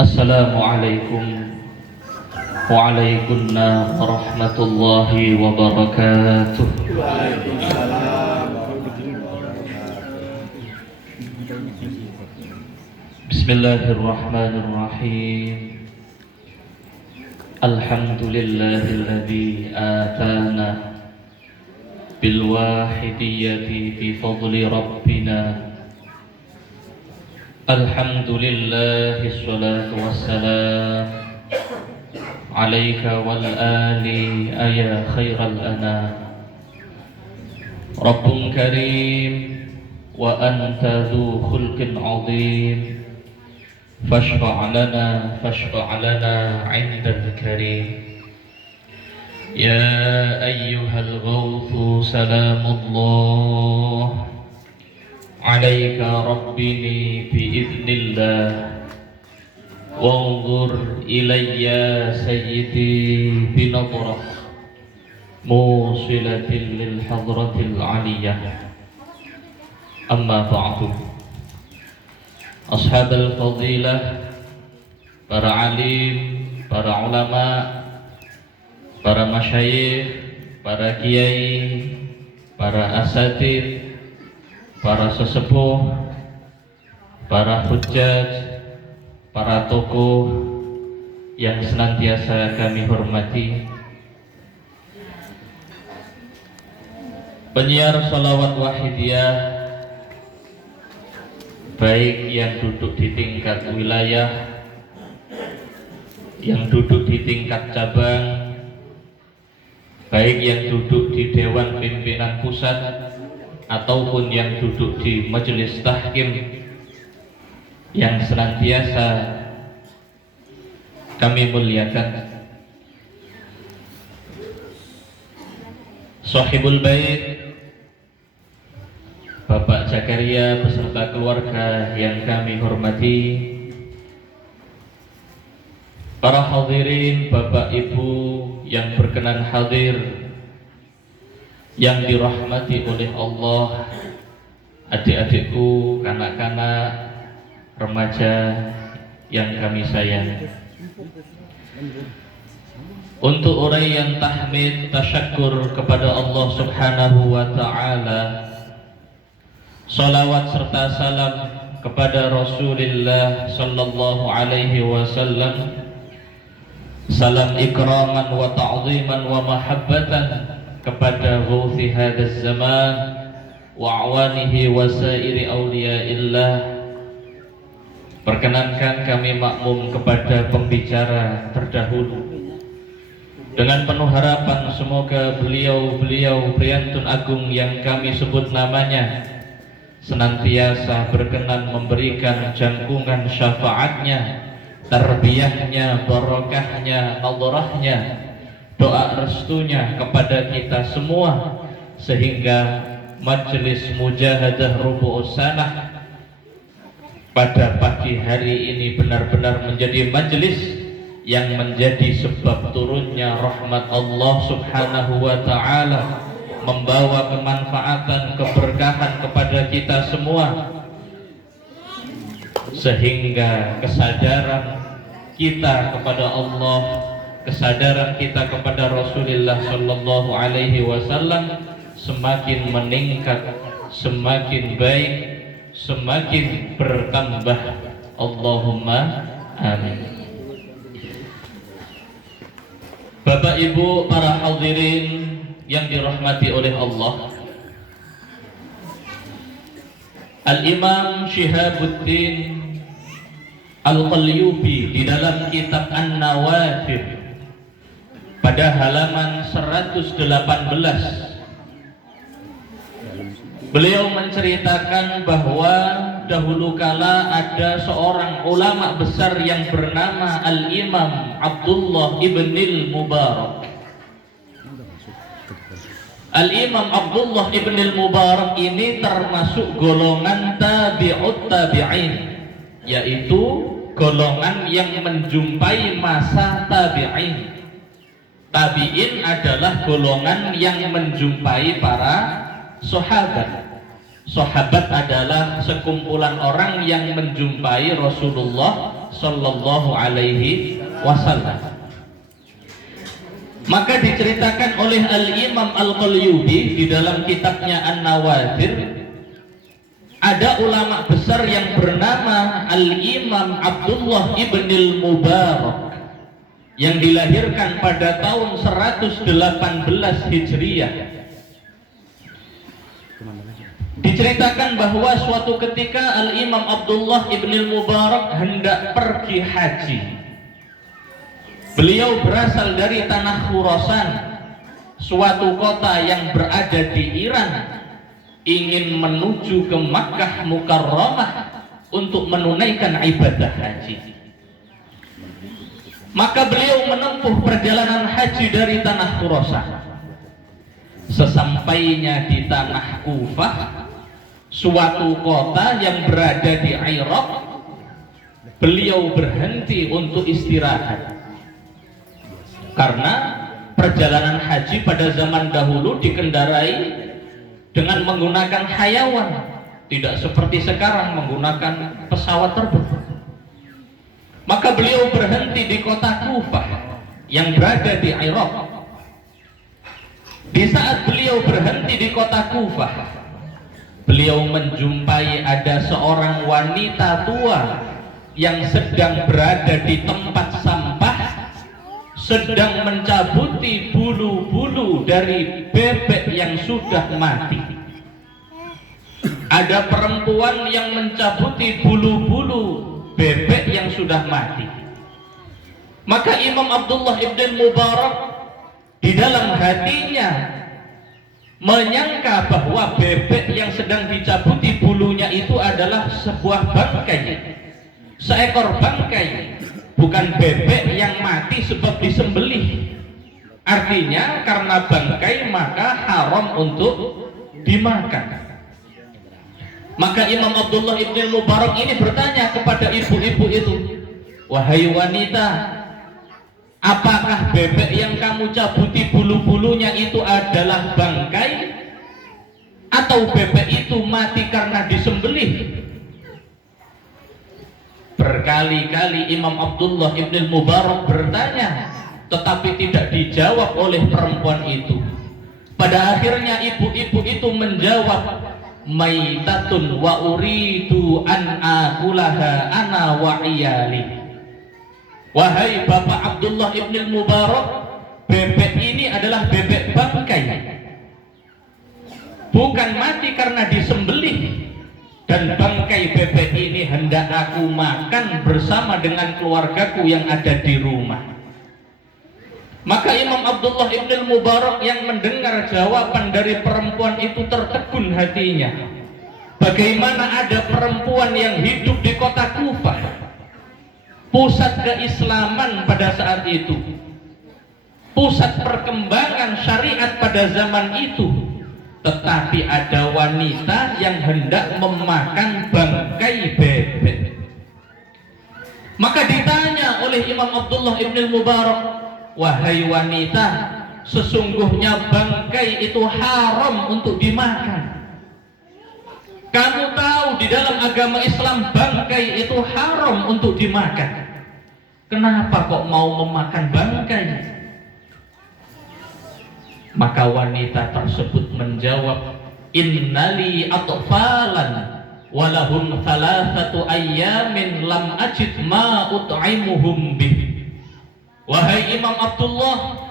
Assalamualaikum waalaikumsalam warahmatullahi wabarakatuh. Bismillahirrahmanirrahim. Alhamdulillahilladzi atana bil wahidiyyati bi fadli rabbina. Alhamdulillahi sholatu wassalam alaika wal ali ya khairal anam. Rabbun karim wa anta dhu khulqin azim. Fashfa' lana 'indal karim. Ya ayyuhal ghawthu salamullah alaika rabbini biiznillah. Wanzur ilayya sayyidi binadrah musilatin lil hadratil aliyah. Amma ba'du. Ashabul fadilah, para alim, para ulama, para masyayikh, para kiai, para asatidz, para sesepuh, para hujjaj, para tokoh yang senantiasa kami hormati, penyiar sholawat wahidiyah, baik yang duduk di tingkat wilayah, yang duduk di tingkat cabang, baik yang duduk di Dewan Pimpinan Pusat ataupun yang duduk di majelis tahkim, yang senantiasa kami muliakan. Sahibul bait Bapak Zakaria beserta keluarga yang kami hormati, para hadirin, Bapak Ibu yang berkenan hadir, yang dirahmati oleh Allah, adik-adikku, kanak-kanak, remaja yang kami sayang. Untuk uraian tahmid tasyakkur kepada Allah Subhanahu wa ta'ala, salawat serta salam kepada Rasulullah sallallahu alaihi wasallam, salam ikraman wa ta'ziman wa mahabbatan kepada ghauthi hadzal zaman wa awanihi wa sairi awliyaillah. Perkenankan kami makmum kepada pembicara terdahulu dengan penuh harapan semoga beliau priyantun agung yang kami sebut namanya senantiasa berkenan memberikan jangkungan syafaatnya, tarbiyahnya, barokahnya, nadrahnya, doa restunya kepada kita semua, sehingga majelis mujahadah rubu'us sanah pada pagi hari ini benar-benar menjadi majelis yang menjadi sebab turunnya rahmat Allah Subhanahu wa ta'ala, membawa kemanfaatan, keberkahan kepada kita semua, sehingga kesadaran kita kepada Allah, kesadaran kita kepada Rasulullah sallallahu alaihi wasallam semakin meningkat, semakin baik, semakin bertambah. Allahumma amin. Bapak Ibu para hadirin yang dirahmati oleh Allah, Al-Imam Syihabuddin Al-Qalyubi di dalam kitab An-Nawafir pada halaman 118 beliau menceritakan bahwa dahulu kala ada seorang ulama besar yang bernama Al-Imam Abdullah ibnil Mubarak. Al-Imam Abdullah ibnil Mubarak ini termasuk golongan tabi'ut tabi'in, yaitu golongan yang menjumpai masa tabi'in. Tabi'in adalah golongan yang menjumpai para sahabat. Sahabat adalah sekumpulan orang yang menjumpai Rasulullah Sallallahu Alaihi Wasallam. Maka diceritakan oleh Al-Imam Al-Qalyubi di dalam kitabnya An-Nawadir, ada ulama besar yang bernama Al-Imam Abdullah ibnil Mubarak yang dilahirkan pada tahun 118 Hijriah. Diceritakan bahwa suatu ketika Al-Imam Abdullah ibnil Mubarak hendak pergi haji. Beliau berasal dari tanah Khurasan, suatu kota yang berada di Iran, ingin menuju ke Makkah Mukarramah untuk menunaikan ibadah haji. Maka beliau menempuh perjalanan haji dari tanah Khurasan. Sesampainya di tanah Kufah, suatu kota yang berada di Irak, beliau berhenti untuk istirahat. Karena perjalanan haji pada zaman dahulu dikendarai dengan menggunakan hayawan, tidak seperti sekarang menggunakan pesawat terbang. Maka beliau berhenti di kota Kufah yang berada di Irak. Di saat beliau berhenti di kota Kufah, beliau menjumpai ada seorang wanita tua yang sedang berada di tempat sampah, sedang mencabuti bulu-bulu dari bebek yang sudah mati. Ada perempuan yang mencabuti bulu-bulu bebek yang sudah mati. Maka Imam Abdullah ibn Mubarak di dalam hatinya menyangka bahwa bebek yang sedang dicabuti bulunya itu adalah sebuah bangkai, seekor bangkai, bukan bebek yang mati sebab disembelih. Artinya karena bangkai maka haram untuk dimakan. Maka Imam Abdullah ibn Mubarak ini bertanya kepada ibu-ibu itu, "Wahai wanita, apakah bebek yang kamu cabuti bulu-bulunya itu adalah bangkai atau bebek itu mati karena disembelih?" Berkali-kali Imam Abdullah ibn Mubarak bertanya, tetapi tidak dijawab oleh perempuan itu. Pada akhirnya ibu-ibu itu menjawab, "Maitatun wa uridu an akulaha ana wa iyali." Wahai Bapak Abdullah ibn Mubarak, bebek ini adalah bebek bangkai, bukan mati karena disembelih. Dan bangkai bebek ini hendak aku makan bersama dengan keluargaku yang ada di rumah. Maka Imam Abdullah ibn Mubarak yang mendengar jawaban dari perempuan itu tertegun hatinya. Bagaimana ada perempuan yang hidup di kota Kufah, pusat keislaman pada saat itu, pusat perkembangan syariat pada zaman itu, tetapi ada wanita yang hendak memakan bangkai bebek. Maka ditanya oleh Imam Abdullah ibn Mubarak, "Wahai wanita, sesungguhnya bangkai itu haram untuk dimakan. Kamu tahu di dalam agama Islam bangkai itu haram untuk dimakan. Kenapa kok mau memakan bangkai?" Maka wanita tersebut menjawab, "Innali atfalan walahum thalathatu ayyamin lam ajid ma ut'imuhum bih." Wahai Imam Abdullah,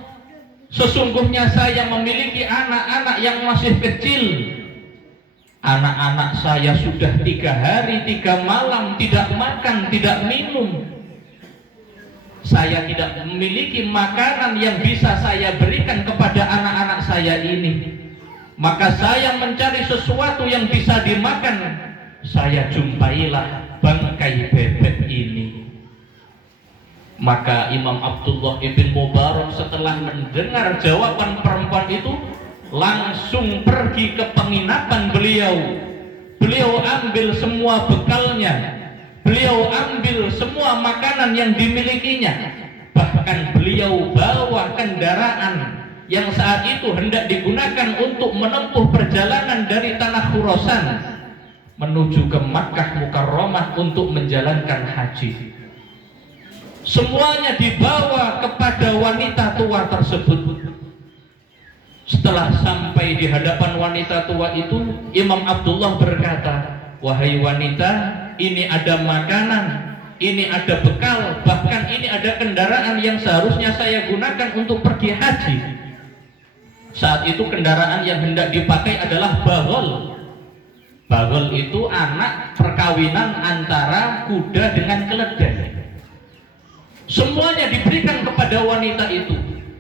sesungguhnya saya memiliki anak-anak yang masih kecil. Anak-anak saya sudah 3 hari 3 malam tidak makan, tidak minum. Saya tidak memiliki makanan yang bisa saya berikan kepada anak-anak saya ini. Maka saya mencari sesuatu yang bisa dimakan. Saya jumpailah bangkai bebek ini. Maka Imam Abdullah ibn Mubarak setelah mendengar jawaban perempuan itu, langsung pergi ke penginapan beliau. Beliau ambil semua bekalnya, beliau ambil semua makanan yang dimilikinya. Bahkan beliau bawa kendaraan yang saat itu hendak digunakan untuk menempuh perjalanan dari tanah Khurasan menuju ke Makkah Mukarramah untuk menjalankan haji. semuanya dibawa kepada wanita tua tersebut. Setelah sampai di hadapan wanita tua itu, Imam Abdullah berkata, "Wahai wanita, ini ada makanan, ini ada bekal, bahkan ini ada kendaraan yang seharusnya saya gunakan untuk pergi haji." Saat itu kendaraan yang hendak dipakai adalah baghol. Baghol itu anak perkawinan antara kuda dengan keledai. Semuanya diberikan kepada wanita itu.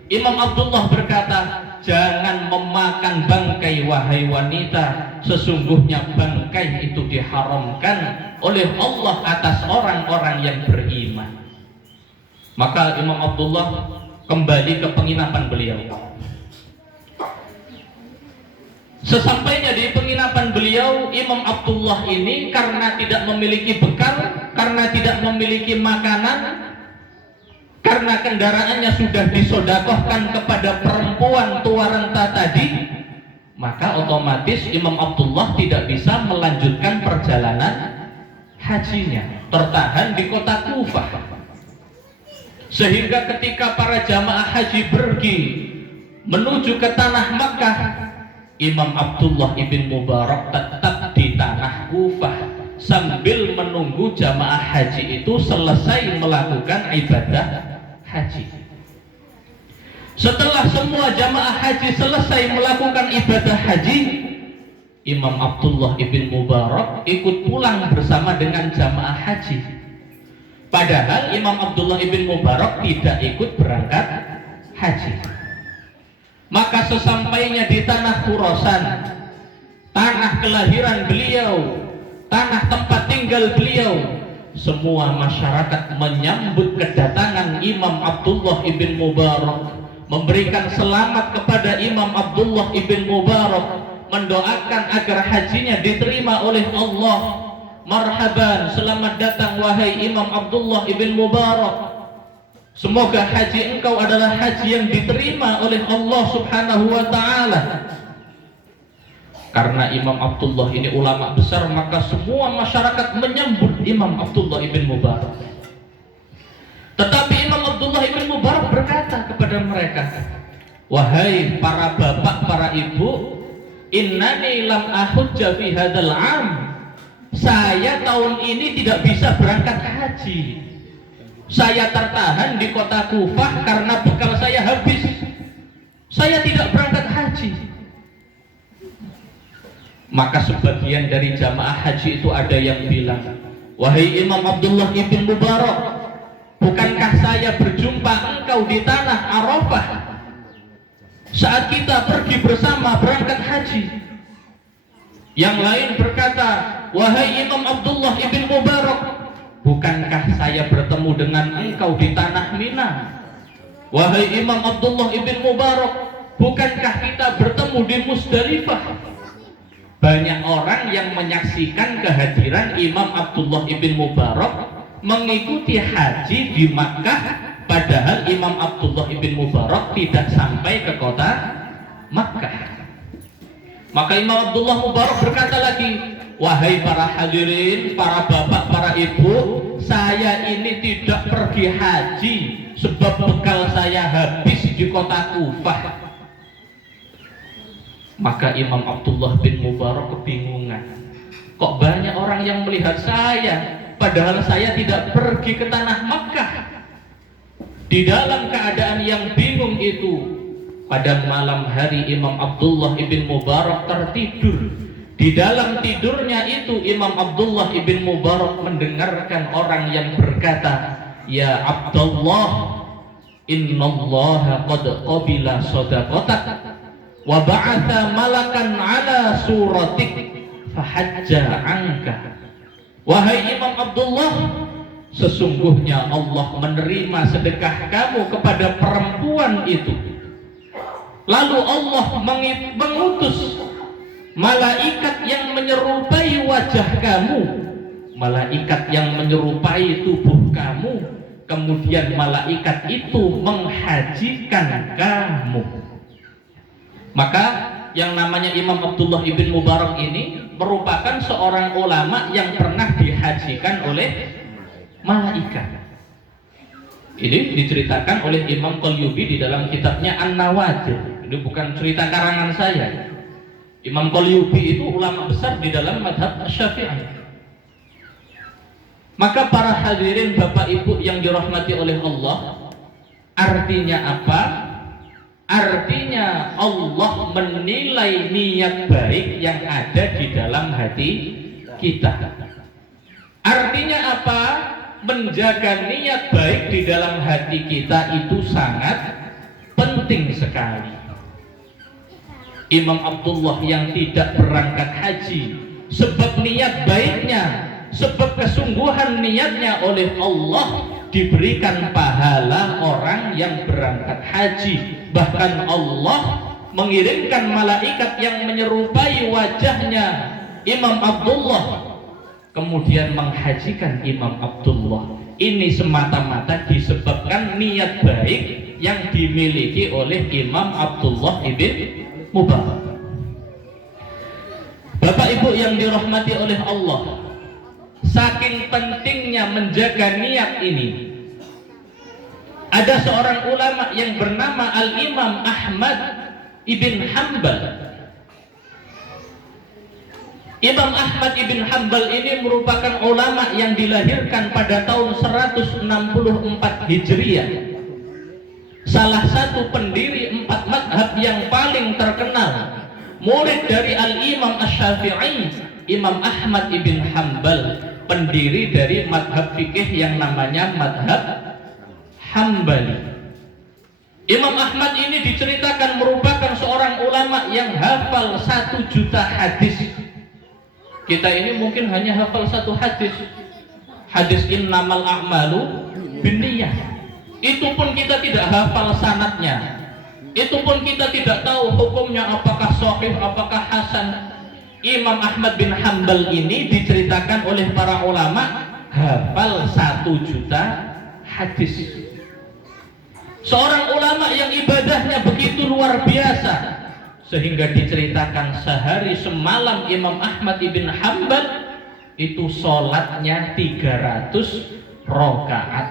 Imam Abdullah berkata, "Jangan memakan bangkai wahai wanita, sesungguhnya bangkai itu diharamkan oleh Allah atas orang-orang yang beriman." Maka Imam Abdullah kembali ke penginapan beliau. Sesampainya di penginapan beliau, Imam Abdullah ini karena tidak memiliki bekal, karena tidak memiliki makanan, karena kendaraannya sudah disodakohkan kepada perempuan tua renta tadi, maka otomatis Imam Abdullah tidak bisa melanjutkan perjalanan hajinya, tertahan di kota Kufah. Sehingga ketika para jamaah haji pergi menuju ke tanah Makkah, Imam Abdullah ibn Mubarak tetap di tanah Kufah sambil menunggu jamaah haji itu selesai melakukan ibadah haji. Setelah semua jamaah haji selesai melakukan ibadah haji, Imam Abdullah ibn Mubarak ikut pulang bersama dengan jamaah haji. Padahal Imam Abdullah ibn Mubarak tidak ikut berangkat haji. Maka sesampainya di tanah Khurasan, tanah kelahiran beliau, tanah tempat tinggal beliau, semua masyarakat menyambut kedatangan Imam Abdullah ibn Mubarak, memberikan selamat kepada Imam Abdullah ibn Mubarak, mendoakan agar hajinya diterima oleh Allah. Marhaban, selamat datang wahai Imam Abdullah ibn Mubarak, semoga haji engkau adalah haji yang diterima oleh Allah subhanahu wa ta'ala. Karena Imam Abdullah ini ulama besar, maka semua masyarakat menyambut Imam Abdullah ibn Mubarak. Tetapi Imam Abdullah ibn Mubarak berkata kepada mereka, "Wahai para bapak, para ibu, innani lam ahujja fi hadzal 'am." Saya tahun ini tidak bisa berangkat haji. Saya tertahan di kota Kufah karena bekal saya habis. Saya tidak berangkat haji. Maka sebagian dari jamaah haji itu ada yang bilang, "Wahai Imam Abdullah ibn Mubarak, bukankah saya berjumpa engkau di tanah Arafah saat kita pergi bersama berangkat haji?" Yang lain berkata, "Wahai Imam Abdullah ibn Mubarak, bukankah saya bertemu dengan engkau di tanah Mina?" "Wahai Imam Abdullah ibn Mubarak, bukankah kita bertemu di Musdalifah?" Banyak orang yang menyaksikan kehadiran Imam Abdullah ibn Mubarak mengikuti haji di Makkah, padahal Imam Abdullah ibn Mubarak tidak sampai ke kota Makkah. Maka Imam Abdullah Mubarak berkata lagi, "Wahai para hadirin, para bapak, para ibu, saya ini tidak pergi haji sebab bekal saya habis di kota Kufah." Maka Imam Abdullah bin Mubarak kebingungan, kok banyak orang yang melihat saya, padahal saya tidak pergi ke tanah Makkah. Di dalam keadaan yang bingung itu, pada malam hari Imam Abdullah ibn Mubarak tertidur. Di dalam tidurnya itu Imam Abdullah ibn Mubarak mendengarkan orang yang berkata, "Ya Abdullah, innallaha qad qabila shadaqatak wa ba'atha malakan ala suratik fahajja anka." Wahai Imam Abdullah, sesungguhnya Allah menerima sedekah kamu kepada perempuan itu. Lalu Allah mengutus malaikat yang menyerupai wajah kamu, malaikat yang menyerupai tubuh kamu, kemudian malaikat itu menghajikan kamu. Maka yang namanya Imam Abdullah ibn Mubarak ini merupakan seorang ulama yang pernah dihajikan oleh malaikat. Ini diceritakan oleh Imam Qalyubi di dalam kitabnya An-Nawadir. Ini bukan cerita karangan saya. Imam Qalyubi itu ulama besar di dalam mazhab Syafi'i. Maka para hadirin Bapak Ibu yang dirahmati oleh Allah, artinya apa? Artinya Allah menilai niat baik yang ada di dalam hati kita. Artinya apa? Menjaga niat baik di dalam hati kita itu sangat penting sekali. Imam Abdullah yang tidak berangkat haji, sebab niat baiknya, sebab kesungguhan niatnya oleh Allah, diberikan pahala orang yang berangkat haji. Bahkan Allah mengirimkan malaikat yang menyerupai wajahnya Imam Abdullah, kemudian menghajikan Imam Abdullah. Ini semata-mata disebabkan niat baik yang dimiliki oleh Imam Abdullah ibn Mubarak. Bapak Ibu yang dirahmati oleh Allah, saking pentingnya menjaga niat ini, ada seorang ulama yang bernama Al-Imam Ahmad ibn Hanbal. Imam Ahmad ibn Hanbal ini merupakan ulama yang dilahirkan pada tahun 164 Hijriah. Salah satu pendiri 4 madhab yang paling terkenal, murid dari Al-Imam Asy-Syafi'i, Imam Ahmad ibn Hanbal, pendiri dari madhab fikih yang namanya madhab Hambali. Imam Ahmad ini diceritakan merupakan seorang ulama yang hafal 1 juta hadis. Kita ini mungkin hanya hafal 1 hadis, hadis innamal a'malu binniyah. Itu pun kita tidak hafal sanadnya, itu pun kita tidak tahu hukumnya apakah sahih, apakah hasan. Imam Ahmad bin Hanbal ini diceritakan oleh para ulama hafal 1 juta hadis. Seorang ulama yang ibadahnya begitu luar biasa, sehingga diceritakan sehari semalam Imam Ahmad ibn Hanbal itu sholatnya 300 rakaat.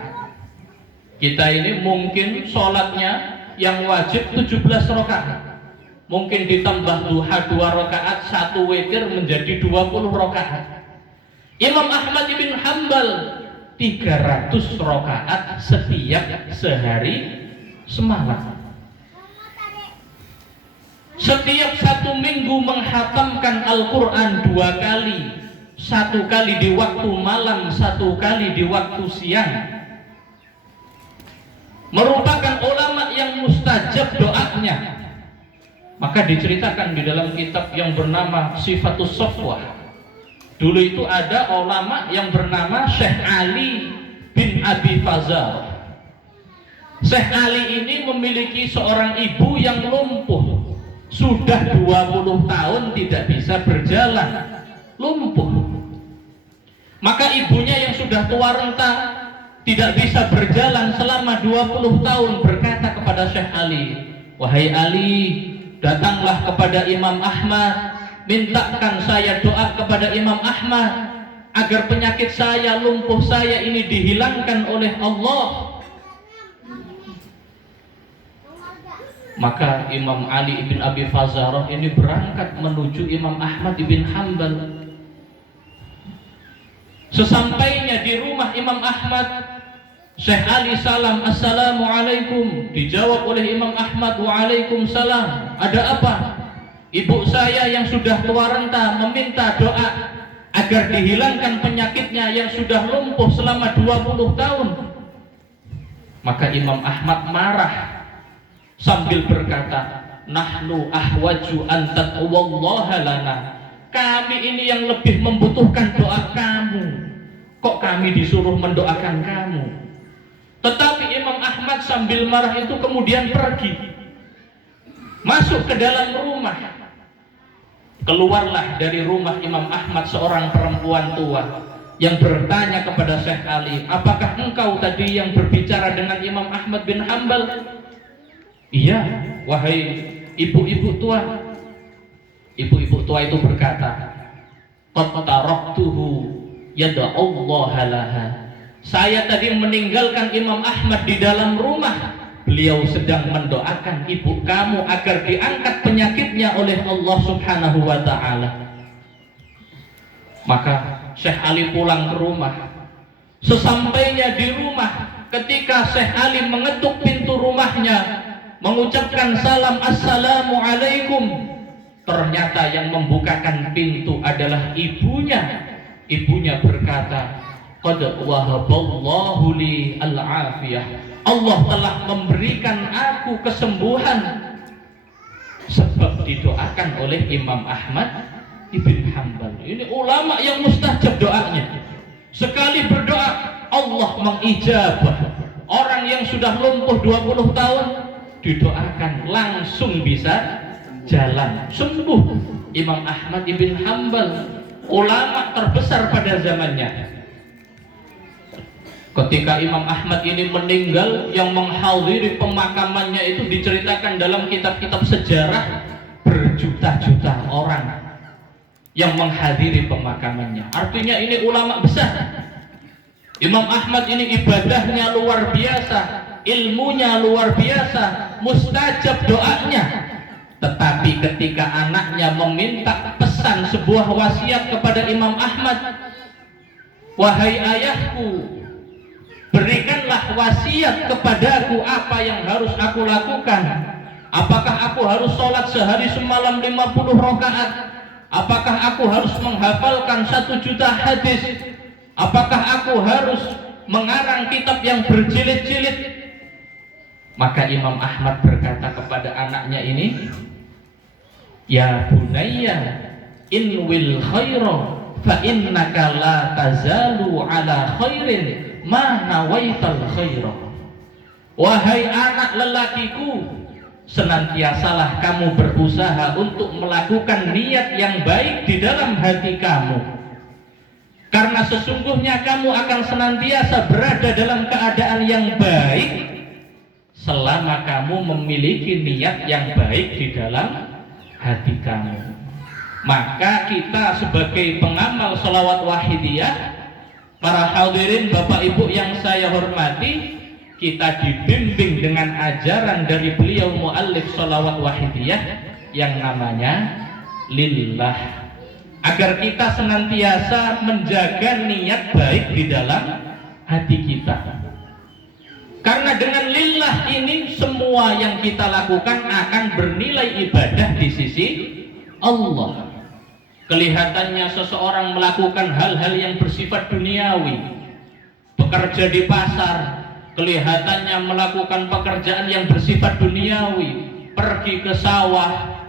Kita ini mungkin sholatnya yang wajib 17 rakaat, mungkin ditambah duha 2 rakaat, 1 witir menjadi 20 rakaat. Imam Ahmad ibn Hanbal 300 rakaat setiap sehari semalam. Setiap 1 minggu menghatamkan Al-Quran 2 kali, 1 kali di waktu malam, 1 kali di waktu siang. Merupakan ulama yang mustajab doanya. Maka diceritakan di dalam kitab yang bernama Sifatus Safwah. Dulu itu ada ulama yang bernama Syekh Ali bin Abi Fazarah. Syekh Ali ini memiliki seorang ibu yang lumpuh, sudah 20 tahun tidak bisa berjalan, lumpuh. Maka ibunya yang sudah tua renta, tidak bisa berjalan selama 20 tahun, berkata kepada Syekh Ali, "Wahai Ali, datanglah kepada Imam Ahmad, mintakan saya doa kepada Imam Ahmad agar penyakit saya, lumpuh saya ini dihilangkan oleh Allah." Maka Imam Ali bin Abi Fazarah ini berangkat menuju Imam Ahmad bin Hanbal. Sesampainya di rumah Imam Ahmad, Syekh Ali salam, "Assalamualaikum." Dijawab oleh Imam Ahmad, "Waalaikumsalam. Ada apa?" "Ibu saya yang sudah tua renta meminta doa agar dihilangkan penyakitnya yang sudah lumpuh selama 20 tahun." Maka Imam Ahmad marah sambil berkata, "Nahnu ahwaju an tad'uwallaha lana." Kami ini yang lebih membutuhkan doa kamu. Kok kami disuruh mendoakan kamu? Tetapi Imam Ahmad sambil marah itu kemudian pergi, masuk ke dalam rumah. Keluarlah dari rumah Imam Ahmad seorang perempuan tua yang bertanya kepada Syekh Ali, "Apakah engkau tadi yang berbicara dengan Imam Ahmad bin Hanbal?" "Iya, wahai ibu-ibu tua." Ibu-ibu tua itu berkata, "Qad taraktuhu yad'ullaha laha." Saya tadi meninggalkan Imam Ahmad di dalam rumah. Beliau sedang mendoakan ibu kamu agar diangkat penyakitnya oleh Allah Subhanahu wa ta'ala. Maka Syekh Ali pulang ke rumah. Sesampainya di rumah, ketika Syekh Ali mengetuk pintu rumahnya, mengucapkan salam assalamualaikum, ternyata yang membukakan pintu adalah ibunya. Ibunya berkata, qad wahaballahu li al-afiyah, Allah telah memberikan aku kesembuhan sebab didoakan oleh Imam Ahmad ibn Hanbal. Ini ulama yang mustajab doanya. Sekali berdoa Allah mengijabah. Orang yang sudah lumpuh 20 tahun didoakan langsung bisa jalan, sembuh. Imam Ahmad ibn Hanbal, ulama terbesar pada zamannya. Ketika Imam Ahmad ini meninggal, yang menghadiri pemakamannya itu diceritakan dalam kitab-kitab sejarah, berjuta-juta orang yang menghadiri pemakamannya. Artinya ini ulama besar. Imam Ahmad ini ibadahnya luar biasa, ilmunya luar biasa, mustajab doanya. Tetapi ketika anaknya meminta pesan sebuah wasiat kepada Imam Ahmad, wahai ayahku, berikanlah wasiat kepadaku apa yang harus aku lakukan. Apakah aku harus sholat sehari semalam 50 rakaat? Apakah aku harus menghafalkan 1 juta hadis? Apakah aku harus mengarang kitab yang berjilid-jilid? Maka Imam Ahmad berkata kepada anaknya ini, ya bunayya inwil khaira fa innaka la tazalu ala khairin ma nawaital khairah. Wahai anak lelakiku, senantiasalah kamu berusaha untuk melakukan niat yang baik di dalam hati kamu, karena sesungguhnya kamu akan senantiasa berada dalam keadaan yang baik selama kamu memiliki niat yang baik di dalam hati kamu. Maka kita sebagai pengamal sholawat wahidiyah, para hadirin Bapak Ibu yang saya hormati, kita dibimbing dengan ajaran dari beliau muallif sholawat wahidiyah yang namanya lillah, agar kita senantiasa menjaga niat baik di dalam hati kita. Karena dengan lillah ini semua yang kita lakukan akan bernilai ibadah di sisi Allah. Kelihatannya seseorang melakukan hal-hal yang bersifat duniawi, bekerja di pasar, kelihatannya melakukan pekerjaan yang bersifat duniawi, pergi ke sawah,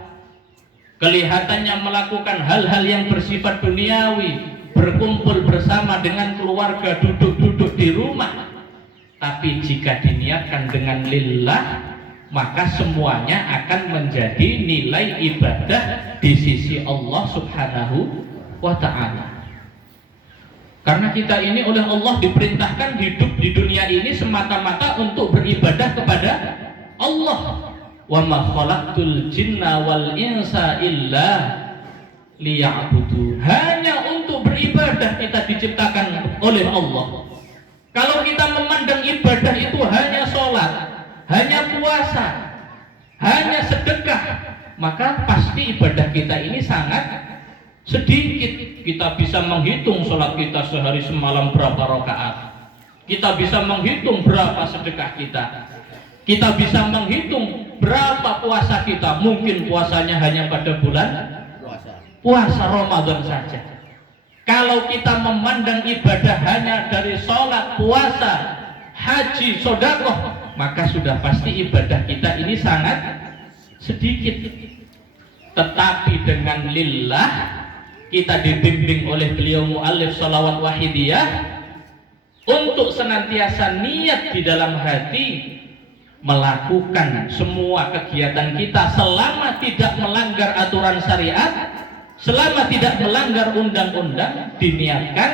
kelihatannya melakukan hal-hal yang bersifat duniawi, berkumpul bersama dengan keluarga, duduk-duduk di rumah. Tapi jika diniatkan dengan lillah, maka semuanya akan menjadi nilai ibadah di sisi Allah Subhanahu wa ta'ala. Karena kita ini oleh Allah diperintahkan hidup di dunia ini semata-mata untuk beribadah kepada Allah. Wa ma khalaqtul jinna wal insa illa liya'budu. Hanya untuk beribadah kita diciptakan oleh Allah. Kalau kita memandang ibadah itu hanya sholat, hanya puasa, hanya sedekah, maka pasti ibadah kita ini sangat sedikit. Kita bisa menghitung sholat kita sehari semalam berapa rakaat, kita bisa menghitung berapa sedekah kita, kita bisa menghitung berapa puasa kita. Mungkin puasanya hanya pada bulan puasa Ramadan saja. Kalau kita memandang ibadah hanya dari sholat, puasa, haji, sedekah, maka sudah pasti ibadah kita ini sangat sedikit. Tetapi dengan lillah, kita dibimbing oleh beliau muallif sholawat wahidiyah untuk senantiasa niat di dalam hati melakukan semua kegiatan kita selama tidak melanggar aturan syariat, selama tidak melanggar undang-undang, diniatkan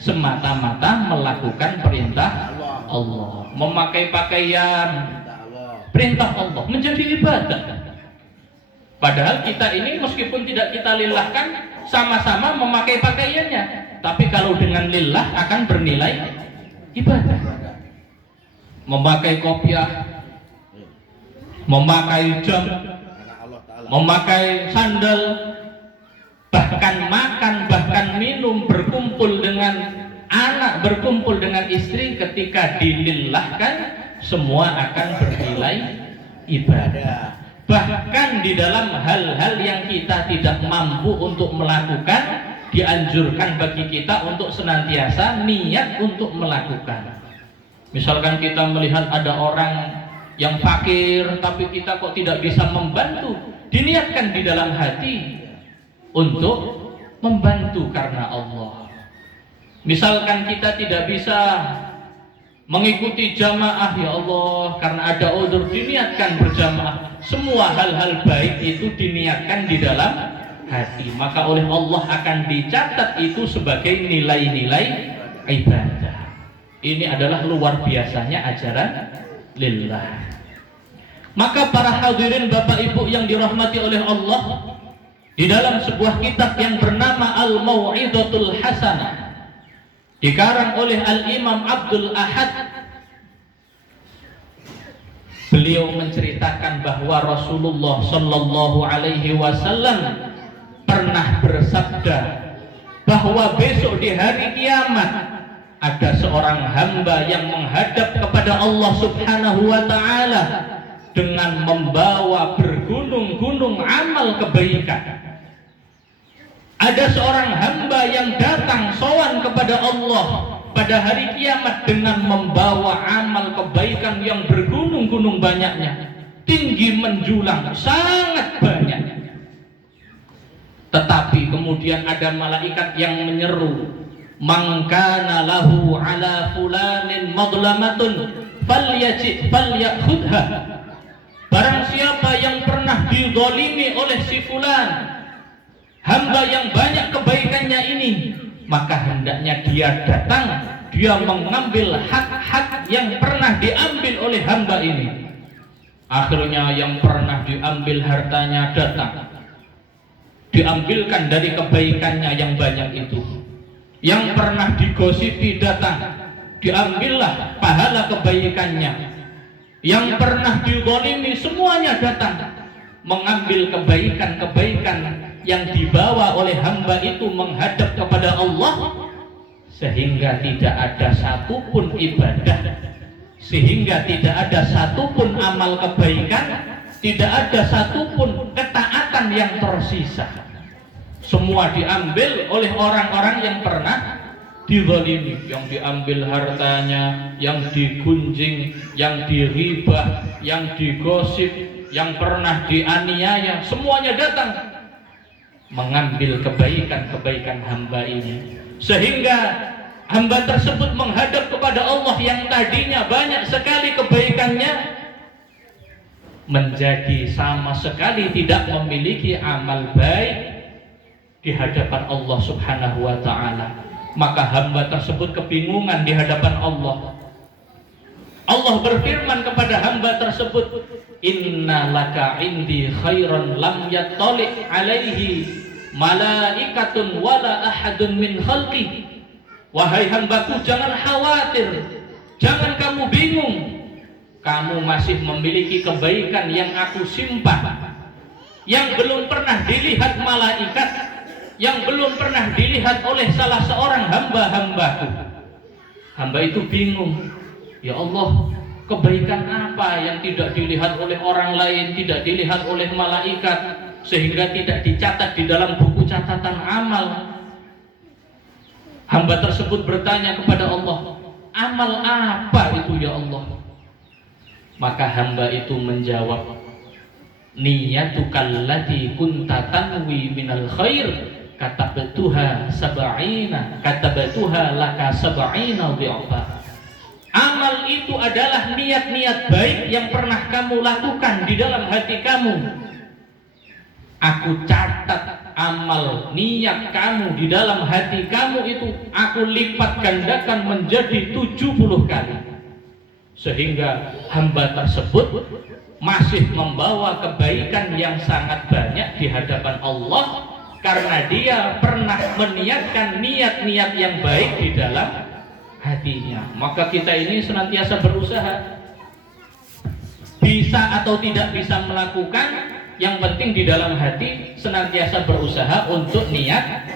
semata-mata melakukan perintah Allah. Memakai pakaian perintah Allah menjadi ibadah. Padahal kita ini meskipun tidak kita lillahkan, sama-sama memakai pakaiannya, tapi kalau dengan lillah akan bernilai ibadah. Memakai kopiah, memakai jam, memakai sandal, bahkan makan, bahkan minum, berkumpul dengan anak, berkumpul dengan istri, ketika dilillahkan semua akan bernilai ibadah. Bahkan di dalam hal-hal yang kita tidak mampu untuk melakukan, dianjurkan bagi kita untuk senantiasa niat untuk melakukan. Misalkan kita melihat ada orang yang fakir tapi kita kok tidak bisa membantu, diniatkan di dalam hati untuk membantu karena Allah. Misalkan kita tidak bisa mengikuti jamaah, ya Allah, karena ada udzur, diniatkan berjamaah. Semua hal-hal baik itu diniatkan di dalam hati, maka oleh Allah akan dicatat itu sebagai nilai-nilai ibadah. Ini adalah luar biasanya ajaran lillah. Maka para hadirin Bapak Ibu yang dirahmati oleh Allah, di dalam sebuah kitab yang bernama Al-Mau'izatul Hasanah, dikarang oleh Al-Imam Abdul Ahad, beliau menceritakan bahwa Rasulullah Shallallahu Alaihi Wasallam pernah bersabda bahwa besok di hari kiamat ada seorang hamba yang menghadap kepada Allah Subhanahu wa Ta'ala dengan membawa bergunung-gunung amal kebaikan. Ada seorang hamba yang datang sowan kepada Allah pada hari kiamat dengan membawa amal kebaikan yang bergunung-gunung banyaknya, tinggi menjulang, sangat banyak. Tetapi kemudian ada malaikat yang menyeru, "Man kana lahu ala fulanin madlamatun falyakhudha." Barang siapa yang pernah dizalimi oleh si fulan, hamba yang banyak kebaikannya ini, maka hendaknya dia datang, dia mengambil hak-hak yang pernah diambil oleh hamba ini. Akhirnya yang pernah diambil hartanya datang, diambilkan dari kebaikannya yang banyak itu. Yang pernah digosipi datang, diambillah pahala kebaikannya. Yang pernah dizalimi semuanya datang, mengambil kebaikan-kebaikan yang dibawa oleh hamba itu menghadap kepada Allah, sehingga tidak ada satupun ibadah, sehingga tidak ada satupun amal kebaikan, tidak ada satupun ketaatan yang tersisa. Semua diambil oleh orang-orang yang pernah dizalimi, yang diambil hartanya, yang digunjing, yang diribah, yang digosip, yang pernah dianiaya, semuanya datang mengambil kebaikan-kebaikan hamba ini, sehingga hamba tersebut menghadap kepada Allah yang tadinya banyak sekali kebaikannya, menjadi sama sekali tidak memiliki amal baik di hadapan Allah Subhanahu wa Ta'ala. Maka hamba tersebut kebingungan di hadapan Allah. Allah berfirman kepada hamba tersebut, "Inna laka indi khairan lam yattali' alaihi malaikatun wala ahadun min khalqi." Wahai hambaku, jangan khawatir, jangan kamu bingung, kamu masih memiliki kebaikan yang aku simpan, yang belum pernah dilihat malaikat, yang belum pernah dilihat oleh salah seorang hamba-hambaku. Hamba itu bingung, ya Allah, kebaikan apa yang tidak dilihat oleh orang lain, tidak dilihat oleh malaikat, sehingga tidak dicatat di dalam buku catatan amal. Hamba tersebut bertanya kepada Allah, amal apa itu ya Allah? Maka hamba itu menjawab, "Niyatukal lati kunta tanwi minal khair katabtuha laka sab'ina dhi'fa." Amal itu adalah niat-niat baik yang pernah kamu lakukan di dalam hati kamu. Aku catat amal niat kamu di dalam hati kamu itu, aku lipat gandakan menjadi 70 kali. Sehingga hamba tersebut masih membawa kebaikan yang sangat banyak di hadapan Allah, karena dia pernah meniatkan niat-niat yang baik di dalam hatinya. Maka kita ini senantiasa berusaha, bisa atau tidak bisa melakukan, yang penting di dalam hati senantiasa berusaha untuk niat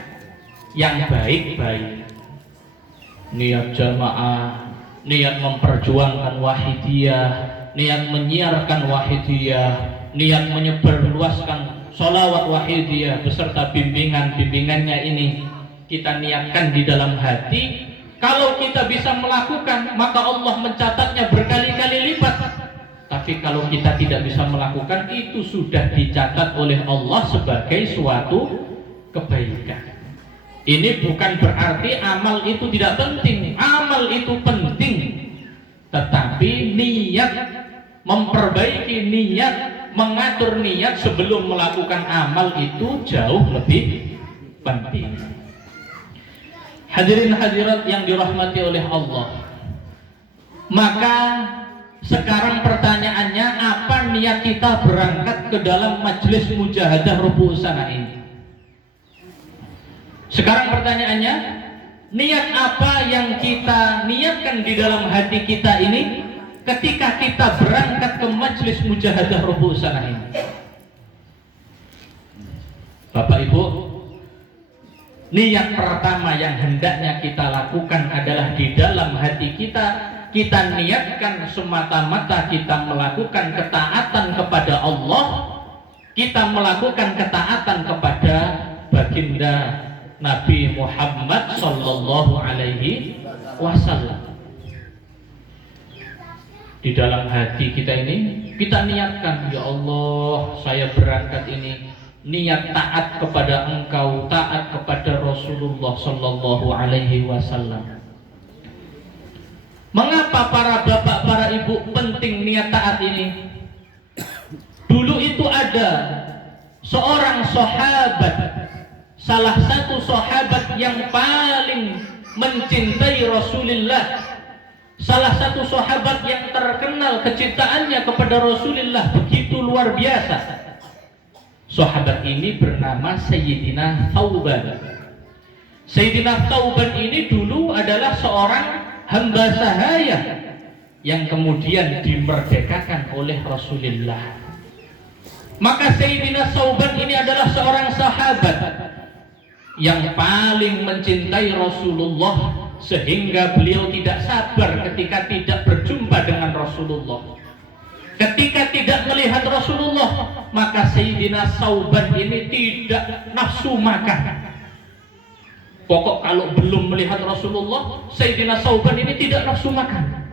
yang baik-baik, niat jamaah, niat memperjuangkan wahidiyah, niat menyiarkan wahidiyah, niat menyebarluaskan sholawat wahidiyah beserta bimbingannya ini kita niatkan di dalam hati. Kalau kita bisa melakukan, maka Allah mencatatnya berkali-kali lipat. Tapi kalau kita tidak bisa melakukan, itu sudah dicatat oleh Allah sebagai suatu kebaikan. Ini bukan berarti amal itu tidak penting. Amal itu penting, tetapi niat, memperbaiki niat, mengatur niat sebelum melakukan amal itu jauh lebih penting. Hadirin hadirat yang dirahmati oleh Allah, maka sekarang pertanyaannya, apa niat kita berangkat ke dalam majelis mujahadah Rubu'us Sanah ini? Sekarang pertanyaannya, niat apa yang kita niatkan di dalam hati kita ini ketika kita berangkat ke majelis mujahadah Rubu'us Sanah ini? Bapak Ibu, niat pertama yang hendaknya kita lakukan adalah di dalam hati kita niatkan semata-mata kita melakukan ketaatan kepada Allah, kita melakukan ketaatan kepada baginda Nabi Muhammad sallallahu alaihi wasallam. Di dalam hati kita ini kita niatkan, ya Allah, saya berangkat ini niat taat kepada Engkau, taat kepada Rasulullah sallallahu alaihi wasallam. Mengapa para bapak, para ibu penting niat taat ini? Dulu itu ada seorang sahabat, salah satu sahabat yang paling mencintai Rasulullah, salah satu sahabat yang terkenal kecintaannya kepada Rasulullah begitu luar biasa. Sahabat ini bernama Sayyidina Thauban. Sayyidina Thauban ini dulu adalah seorang hamba sahaya yang kemudian dimerdekakan oleh Rasulullah. Maka Sayyidina Thauban ini adalah seorang sahabat yang paling mencintai Rasulullah, sehingga beliau tidak sabar ketika tidak berjumpa dengan Rasulullah. Ketika tidak melihat Rasulullah, maka Sayyidina Thauban ini tidak nafsu makan. Pokok kalau belum melihat Rasulullah, Sayyidina Thauban ini tidak nafsu makan.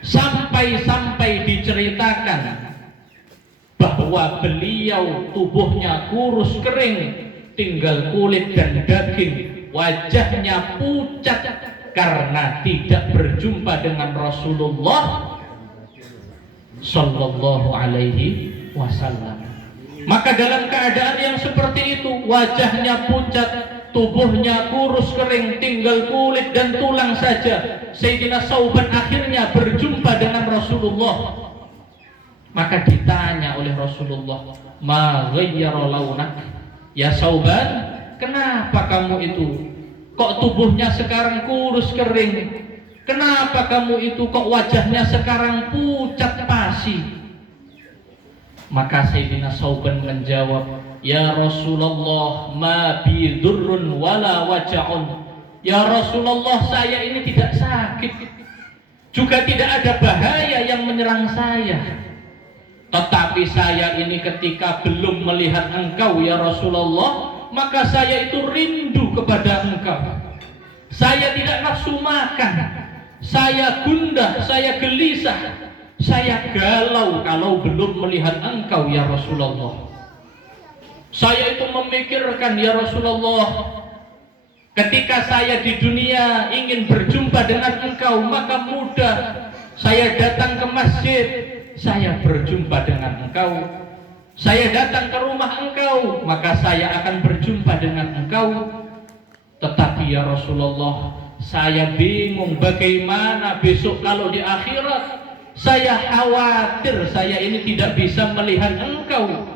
Sampai-sampai diceritakan bahwa beliau tubuhnya kurus kering, tinggal kulit dan daging, wajahnya pucat karena tidak berjumpa dengan Rasulullah sallallahu alaihi wasallam. Maka dalam keadaan yang seperti itu, wajahnya pucat, tubuhnya kurus kering, tinggal kulit dan tulang saja, Sayyidina Thauban akhirnya berjumpa dengan Rasulullah. Maka ditanya oleh Rasulullah, "Ma ghayyara launak?" Ya Thauban, kenapa kamu itu kok tubuhnya sekarang kurus kering? Kenapa kamu itu kok wajahnya sekarang pucat pasi? Maka Sayyidina Thauban menjawab, "Ya Rasulullah, ma bi durrun wala waja'un." Ya Rasulullah, saya ini tidak sakit, juga tidak ada bahaya yang menyerang saya. Tetapi saya ini ketika belum melihat Engkau ya Rasulullah, maka saya itu rindu kepada Engkau. Saya tidak nafsu makan, saya gundah, saya gelisah, saya galau kalau belum melihat Engkau ya Rasulullah. Saya itu memikirkan ya Rasulullah, ketika saya di dunia ingin berjumpa dengan Engkau, maka mudah saya datang ke masjid, saya berjumpa dengan Engkau. Saya datang ke rumah Engkau, maka saya akan berjumpa dengan Engkau. Tetapi ya Rasulullah, saya bingung bagaimana besok kalau di akhirat. Saya khawatir saya ini tidak bisa melihat Engkau,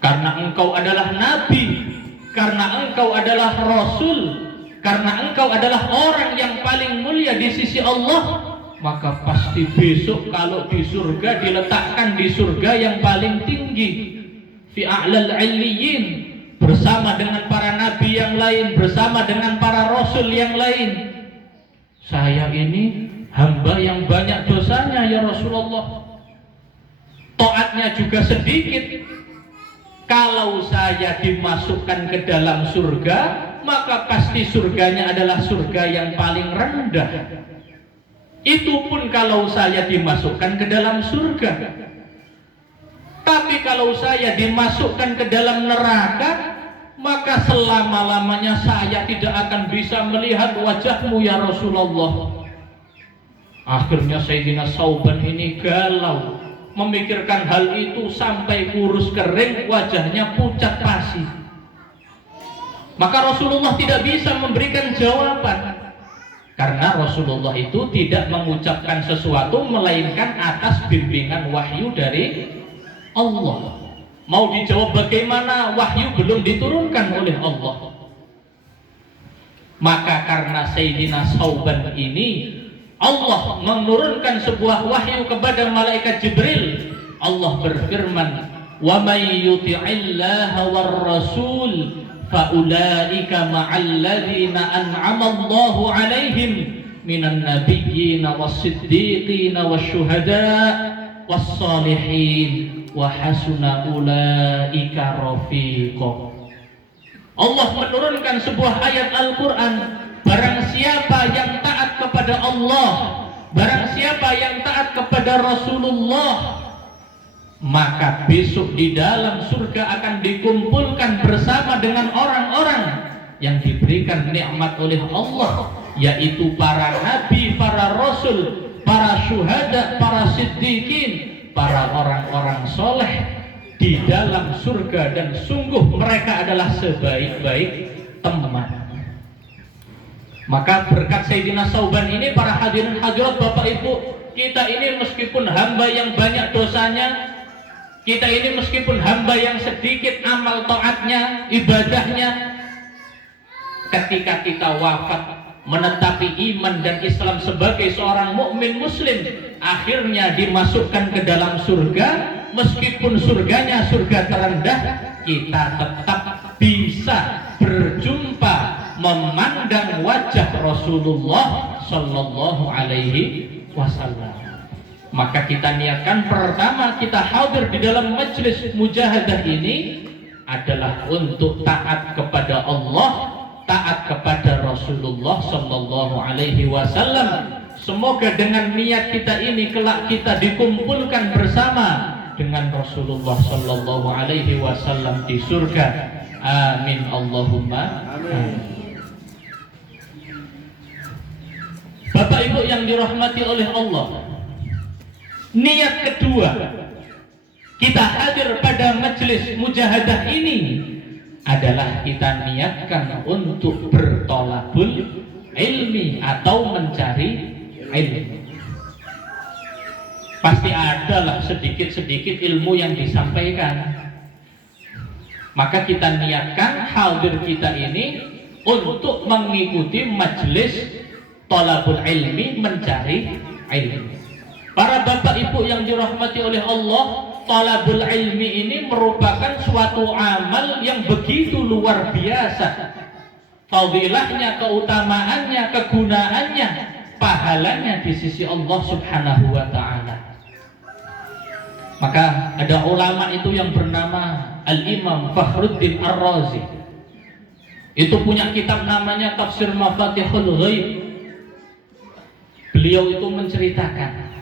karena Engkau adalah Nabi, karena Engkau adalah Rasul, karena engkau adalah orang yang paling mulia di sisi Allah, maka pasti besok kalau di surga diletakkan di surga yang paling tinggi, fi a'lal 'illiyin, bersama dengan para nabi yang lain, bersama dengan para rasul yang lain. Saya ini hamba yang banyak dosanya ya Rasulullah, taatnya juga sedikit. Kalau saya dimasukkan ke dalam surga, maka pasti surganya adalah surga yang paling rendah. Itu pun kalau saya dimasukkan ke dalam surga. Tapi kalau saya dimasukkan ke dalam neraka, maka selama-lamanya saya tidak akan bisa melihat wajahmu ya Rasulullah. Akhirnya Sayyidina Sauban ini galau, memikirkan hal itu sampai kurus kering, wajahnya pucat pasi. Maka Rasulullah tidak bisa memberikan jawaban, karena Rasulullah itu tidak mengucapkan sesuatu melainkan atas bimbingan wahyu dari Allah. Mau dijawab bagaimana, wahyu belum diturunkan oleh Allah. Maka karena Sayyidina Sauban ini, Allah menurunkan sebuah wahyu kepada malaikat Jibril. Allah berfirman, "Wa may yuti'illaha war rasul faulaika ma'al ladzina an'ama Allahu 'alaihim minan nabiyyin was-siddiqin wasyuhada' was-shalihin wa hasuna ulaika rafiqa." Allah menurunkan sebuah ayat Al-Qur'an, barang siapa yang taat kepada Allah, barang siapa yang taat kepada Rasulullah, maka besok di dalam surga akan dikumpulkan bersama dengan orang-orang yang diberikan nikmat oleh Allah, yaitu para nabi, para rasul, para syuhada, para siddiqin, para orang-orang soleh di dalam surga, dan sungguh mereka adalah sebaik-baik teman. Maka berkat Sayyidina Sauban ini, para hadirin hadirat Bapak Ibu, kita ini meskipun hamba yang banyak dosanya, kita ini meskipun hamba yang sedikit amal taatnya, ibadahnya, ketika kita wafat menetapi iman dan Islam sebagai seorang mukmin muslim, akhirnya dimasukkan ke dalam surga. Meskipun surganya surga terendah, kita tetap bisa berjumpa, memandang wajah Rasulullah Sallallahu Alaihi Wasallam. Maka kita niatkan, pertama kita hadir di dalam majlis mujahadah ini adalah untuk taat kepada Allah, taat kepada Rasulullah Sallallahu Alaihi Wasallam. Semoga dengan niat kita ini kelak kita dikumpulkan bersama dengan Rasulullah Sallallahu Alaihi Wasallam di surga. Amin Allahumma amin. Bapak Ibu yang dirahmati oleh Allah, niat kedua kita hadir pada majelis mujahadah ini adalah kita niatkan untuk bertolabul ilmi atau mencari ilmu. Pasti adalah sedikit-sedikit ilmu yang disampaikan. Maka kita niatkan hadir kita ini untuk mengikuti majelis tolabul ilmi, mencari ilmu. Para bapak ibu yang dirahmati oleh Allah, tolabul ilmi ini merupakan suatu amal yang begitu luar biasa. Fadilahnya, keutamaannya, kegunaannya, pahalanya di sisi Allah Subhanahu wa Ta'ala. Maka ada ulama itu yang bernama Al-Imam Fakhruddin Ar-Razi. Itu punya kitab namanya Tafsir Mafatihul Ghaib. Beliau itu menceritakan,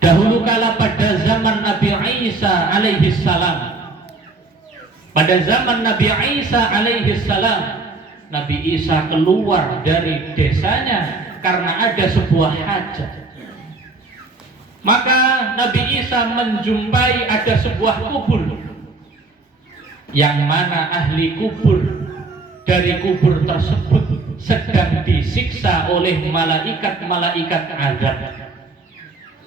dahulu kala pada zaman Nabi Isa alaihi salam, pada zaman Nabi Isa alaihi salam, Nabi Isa keluar dari desanya karena ada sebuah hajat. Maka Nabi Isa menjumpai ada sebuah kubur, yang mana ahli kubur dari kubur tersebut sedang disiksa oleh malaikat-malaikat azab.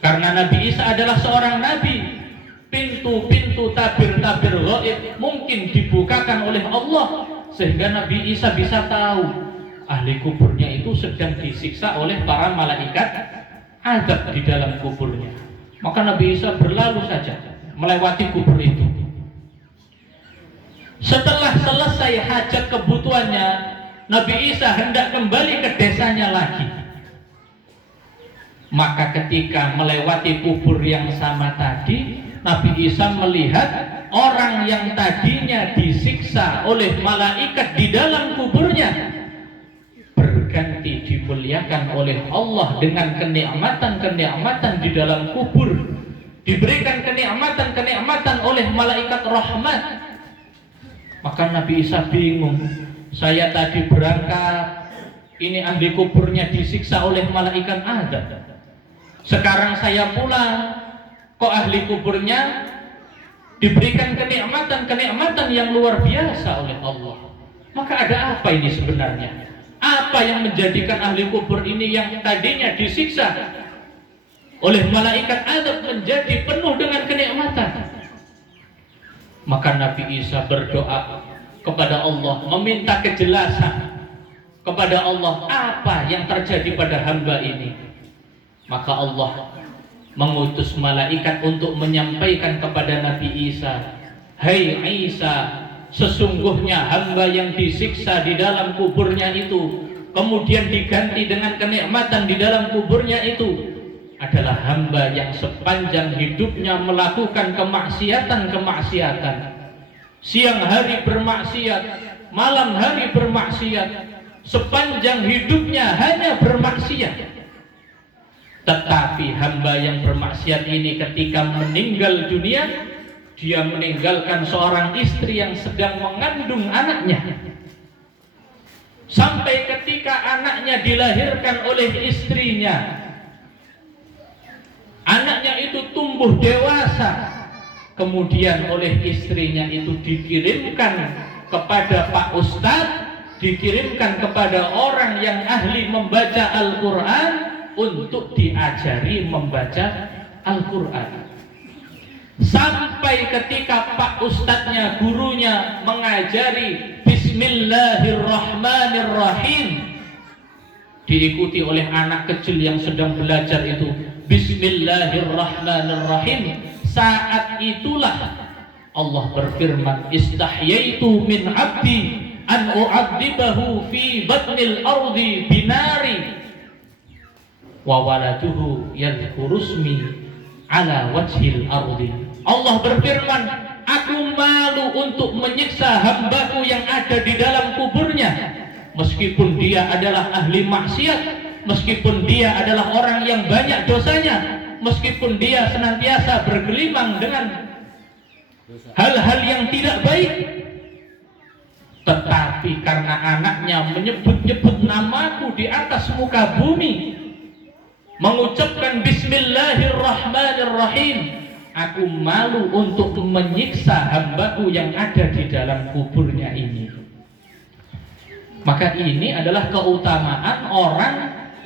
Karena Nabi Isa adalah seorang nabi, pintu-pintu tabir-tabir gaib mungkin dibukakan oleh Allah, sehingga Nabi Isa bisa tahu ahli kuburnya itu sedang disiksa oleh para malaikat azab di dalam kuburnya. Maka Nabi Isa berlalu saja melewati kubur itu. Setelah selesai hajat kebutuhannya, Nabi Isa hendak kembali ke desanya lagi. Maka ketika melewati kubur yang sama tadi, Nabi Isa melihat orang yang tadinya disiksa oleh malaikat di dalam kuburnya berganti dimuliakan oleh Allah dengan kenikmatan-kenikmatan di dalam kubur, diberikan kenikmatan-kenikmatan oleh malaikat rahmat. Maka Nabi Isa bingung, saya tadi berangkat, ini ahli kuburnya disiksa oleh malaikat azab. Sekarang saya pulang, kok ahli kuburnya diberikan kenikmatan-kenikmatan yang luar biasa oleh Allah. Maka ada apa ini sebenarnya? Apa yang menjadikan ahli kubur ini yang tadinya disiksa oleh malaikat azab menjadi penuh dengan kenikmatan? Maka Nabi Isa berdoa kepada Allah, meminta kejelasan kepada Allah apa yang terjadi pada hamba ini. Maka Allah mengutus malaikat untuk menyampaikan kepada Nabi Isa, "Hai Isa, sesungguhnya hamba yang disiksa di dalam kuburnya itu kemudian diganti dengan kenikmatan di dalam kuburnya itu adalah hamba yang sepanjang hidupnya melakukan kemaksiatan-kemaksiatan, siang hari bermaksiat, malam hari bermaksiat, sepanjang hidupnya hanya bermaksiat. Tetapi hamba yang bermaksiat ini ketika meninggal dunia, dia meninggalkan seorang istri yang sedang mengandung anaknya. Sampai ketika anaknya dilahirkan oleh istrinya, anaknya itu tumbuh dewasa, kemudian oleh istrinya itu dikirimkan kepada Pak Ustadz, dikirimkan kepada orang yang ahli membaca Al-Quran untuk diajari membaca Al-Quran. Sampai ketika Pak Ustadznya, gurunya mengajari Bismillahirrahmanirrahim, diikuti oleh anak kecil yang sedang belajar itu Bismillahirrahmanirrahim. Saat itulah Allah berfirman, "Istahyaitu min 'abdi an u'adzibahu fi batnil ardi binari wa waladuhu yadhkurusmi ala wajhil ardi." Allah berfirman, aku malu untuk menyiksa hambaku yang ada di dalam kuburnya, meskipun dia adalah ahli maksiat, meskipun dia adalah orang yang banyak dosanya, meskipun dia senantiasa bergelimang dengan hal-hal yang tidak baik, tetapi karena anaknya menyebut-nyebut namaku di atas muka bumi, mengucapkan Bismillahirrahmanirrahim, aku malu untuk menyiksa hambaku yang ada di dalam kuburnya ini. Maka ini adalah keutamaan orang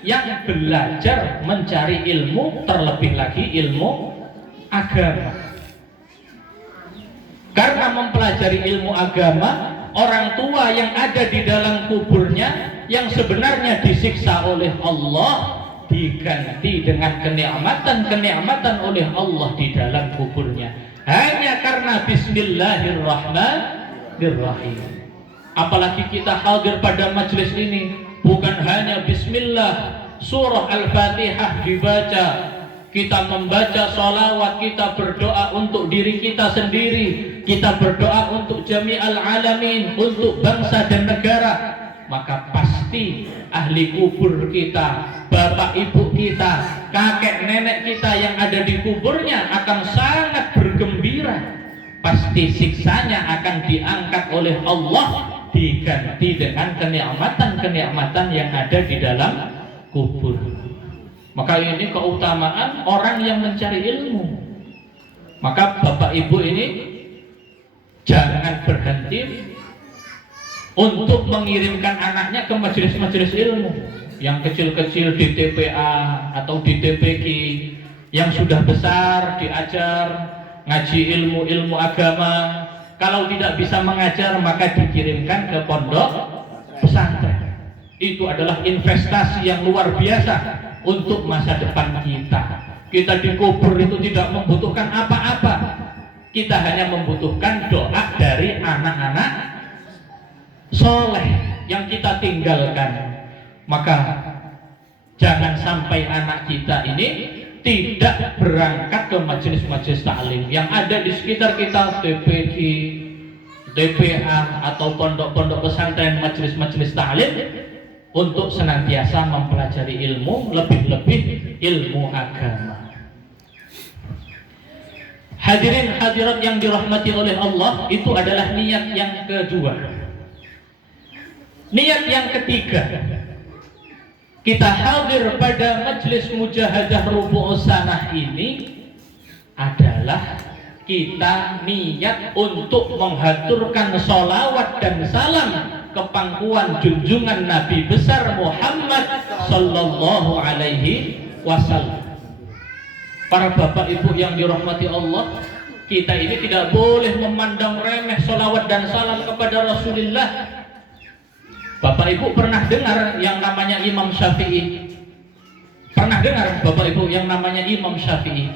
yang belajar mencari ilmu, terlebih lagi ilmu agama. Karena mempelajari ilmu agama, orang tua yang ada di dalam kuburnya yang sebenarnya disiksa oleh Allah diganti dengan kenikmatan-kenikmatan oleh Allah di dalam kuburnya, hanya karena Bismillahirrahmanirrahim. Apalagi kita hadir pada majelis ini, bukan hanya Bismillah, surah Al-Fatihah dibaca, kita membaca sholawat, kita berdoa untuk diri kita sendiri, kita berdoa untuk jami'al alamin, untuk bangsa dan negara. Maka pasti ahli kubur kita, bapak ibu kita, kakek nenek kita yang ada di kuburnya akan sangat bergembira. Pasti siksanya akan diangkat oleh Allah, diganti dengan kenikmatan-kenikmatan yang ada di dalam kubur. Maka ini keutamaan orang yang mencari ilmu. Maka bapak ibu ini jangan berhenti untuk mengirimkan anaknya ke majelis-majelis ilmu. Yang kecil-kecil di TPA atau di TPQ, yang sudah besar diajar ngaji ilmu-ilmu agama. Kalau tidak bisa mengajar maka dikirimkan ke pondok pesantren. Itu adalah investasi yang luar biasa untuk masa depan kita. Kita dikubur itu tidak membutuhkan apa-apa. Kita hanya membutuhkan doa dari anak-anak soleh yang kita tinggalkan. Maka jangan sampai anak kita ini tidak berangkat ke majelis-majelis taklim yang ada di sekitar kita, TPI, TPA atau pondok-pondok pesantren, majelis-majelis taklim, untuk senantiasa mempelajari ilmu, lebih-lebih ilmu agama. Hadirin hadirat yang dirahmati oleh Allah, itu adalah niat yang kedua. Niat yang ketiga, kita hadir pada majelis mujahadah Rubu'us Sanah ini adalah kita niat untuk menghaturkan sholawat dan salam ke pangkuan junjungan Nabi besar Muhammad sallallahu alaihi wasallam. Para bapak ibu yang dirahmati Allah, kita ini tidak boleh memandang remeh sholawat dan salam kepada Rasulullah. Bapak ibu pernah dengar yang namanya Imam Syafi'i? Pernah dengar bapak ibu yang namanya Imam Syafi'i?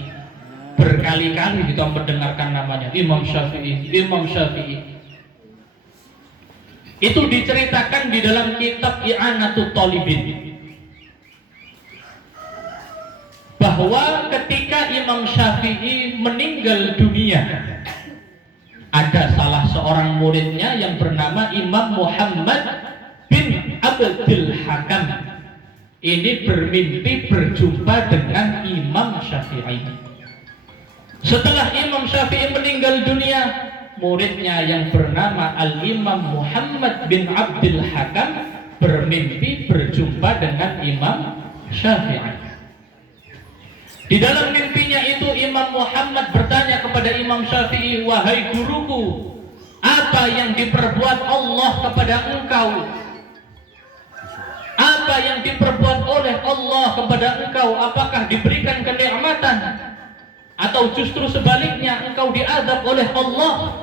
Berkali-kali kita mendengarkan namanya Imam Syafi'i, Imam Syafi'i. Itu diceritakan di dalam kitab I'anatut Thalibin, bahwa ketika Imam Syafi'i meninggal dunia, ada salah seorang muridnya yang bernama Imam Muhammad bin Abdul Hakam. Ini bermimpi berjumpa dengan Imam Syafi'i. Setelah Imam Syafi'i meninggal dunia, muridnya yang bernama Al-Imam Muhammad bin Abdul Hakam bermimpi berjumpa dengan Imam Syafi'i. Di dalam mimpinya itu Imam Muhammad bertanya kepada Imam Syafi'i, "Wahai guruku, apa yang diperbuat Allah kepada engkau? Apa yang diperbuat oleh Allah kepada engkau? Apakah diberikan kenikmatan? Atau justru sebaliknya engkau diazab oleh Allah?"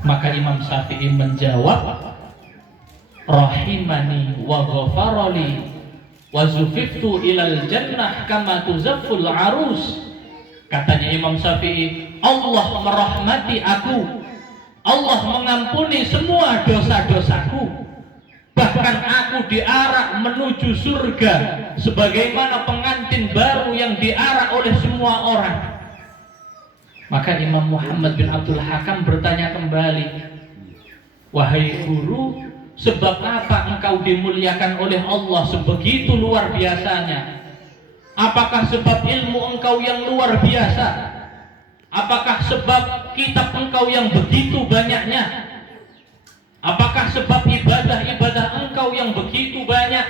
Maka Imam Syafi'i menjawab, "Rahimani wa ghafarali wa zufiftu ilal jannah kama tuzafful arus." Katanya Imam Syafi'i, Allah merahmati aku, Allah mengampuni semua dosa-dosaku, bahkan aku diarak menuju surga sebagaimana pengantin baru yang diarak oleh semua orang. Maka Imam Muhammad bin Abdul Hakam bertanya kembali, "Wahai guru, sebab apa engkau dimuliakan oleh Allah sebegitu luar biasanya? Apakah sebab ilmu engkau yang luar biasa? Apakah sebab kitab engkau yang begitu banyaknya? Apakah sebab ibadah-ibadah engkau yang begitu banyak?"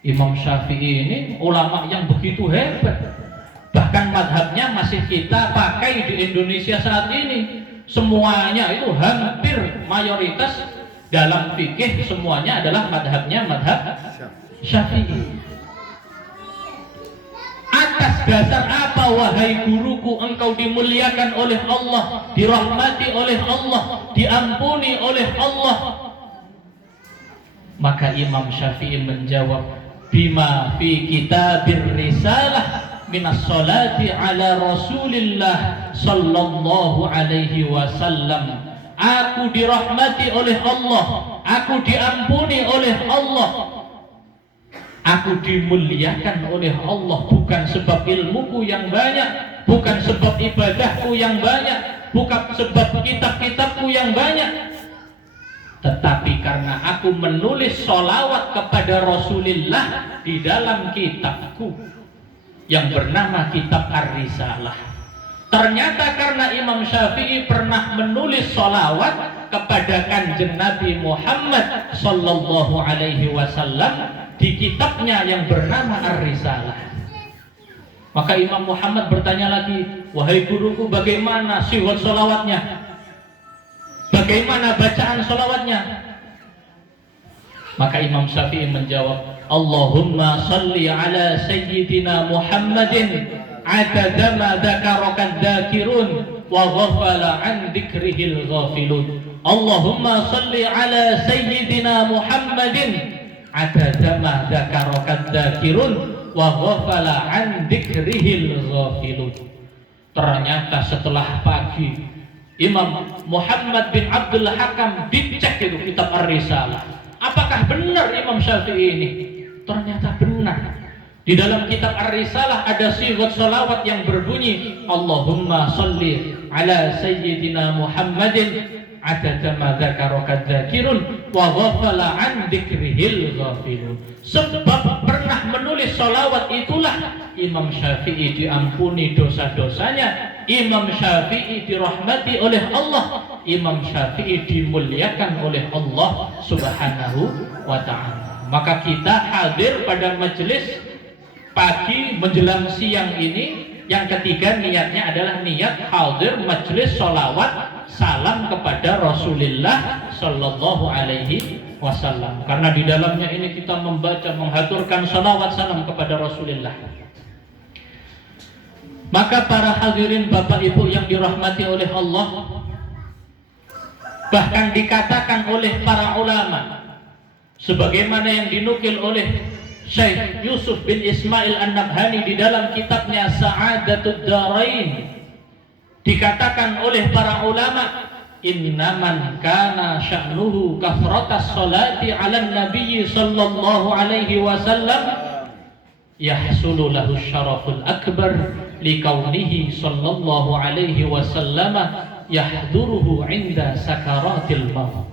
Imam Syafi'i ini ulama yang begitu hebat. Bahkan madhabnya masih kita pakai di Indonesia saat ini. Semuanya itu hampir mayoritas dalam fikih semuanya adalah madhabnya madhab Syafi'i. Atas dasar apa wahai guruku engkau dimuliakan oleh Allah, dirahmati oleh Allah, diampuni oleh Allah? Maka Imam Syafi'i menjawab, "Bima fi kitabir risalah minas salati ala Rasulillah sallallahu alaihi wasallam." Aku dirahmati oleh Allah, aku diampuni oleh Allah, aku dimuliakan oleh Allah bukan sebab ilmuku yang banyak, bukan sebab ibadahku yang banyak, bukan sebab kitab-kitabku yang banyak, tetapi karena aku menulis sholawat kepada Rasulullah di dalam kitabku yang bernama kitab Ar-Risalah. Ternyata karena Imam Syafi'i pernah menulis sholawat kepada kanjeng Nabi Muhammad sallallahu alaihi wasallam di kitabnya yang bernama Ar-Risalah. Maka Imam Muhammad bertanya lagi, "Wahai guruku, bagaimana sifat sholawatnya? Bagaimana bacaan sholawatnya?" Maka Imam Syafi'i menjawab, "Allahumma salli ala sayyidina Muhammadin adada ma dzakaraka dzakirun wa ghafala an dzikrihil ghafilun." Allahumma salli ala sayyidina Muhammadin adada ma dzakaraka dzakirun wa ghafala an dzikrihil ghafilun. Ternyata setelah pagi Imam Muhammad bin Abdul Hakam dicek itu kitab Ar-Risalah. Apakah benar Imam Syafi'i ini? Ternyata benar. Di dalam kitab Ar-Risalah ada sighat salawat yang berbunyi Allahumma salli ala sayyidina Muhammadin adada ma dzakaraka dzakirun wa ghafala an dzikrihil ghafilun. Sebab pernah menulis salawat itulah Imam Syafi'i diampuni dosa-dosanya, Imam Syafi'i dirahmati oleh Allah, Imam Syafi'i dimuliakan oleh Allah Subhanahu wa ta'ala. Maka kita hadir pada majelis pagi menjelang siang ini. Yang ketiga niatnya adalah niat hadir majelis sholawat salam kepada Rasulullah Sallallahu Alaihi Wasallam. Karena di dalamnya ini kita membaca, menghaturkan sholawat salam kepada Rasulullah. Maka para hadirin Bapak Ibu yang dirahmati oleh Allah, bahkan dikatakan oleh para ulama, sebagaimana yang dinukil oleh Syekh Yusuf bin Ismail An-Nabhani di dalam kitabnya Sa'adatud Darain, dikatakan oleh para ulama, innaman kana sya'nuhu kafratas salati 'alan nabiyyi sallallahu alaihi wasallam yahsulu lahu syaraful akbar likaunihi sallallahu alaihi wasallam yahduruhu 'inda sakaratil maut.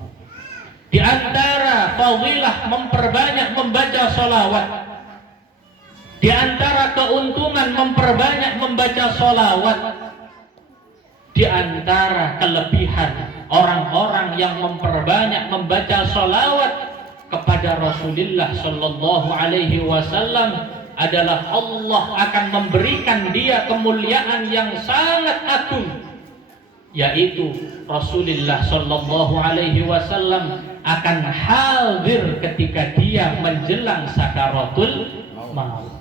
Di antara fadilah memperbanyak membaca sholawat, di antara keuntungan memperbanyak membaca sholawat, di antara kelebihan orang-orang yang memperbanyak membaca sholawat kepada Rasulullah Sallallahu Alaihi Wasallam adalah Allah akan memberikan dia kemuliaan yang sangat agung, yaitu Rasulullah Sallallahu Alaihi Wasallam akan hadir ketika dia menjelang sakaratul maut.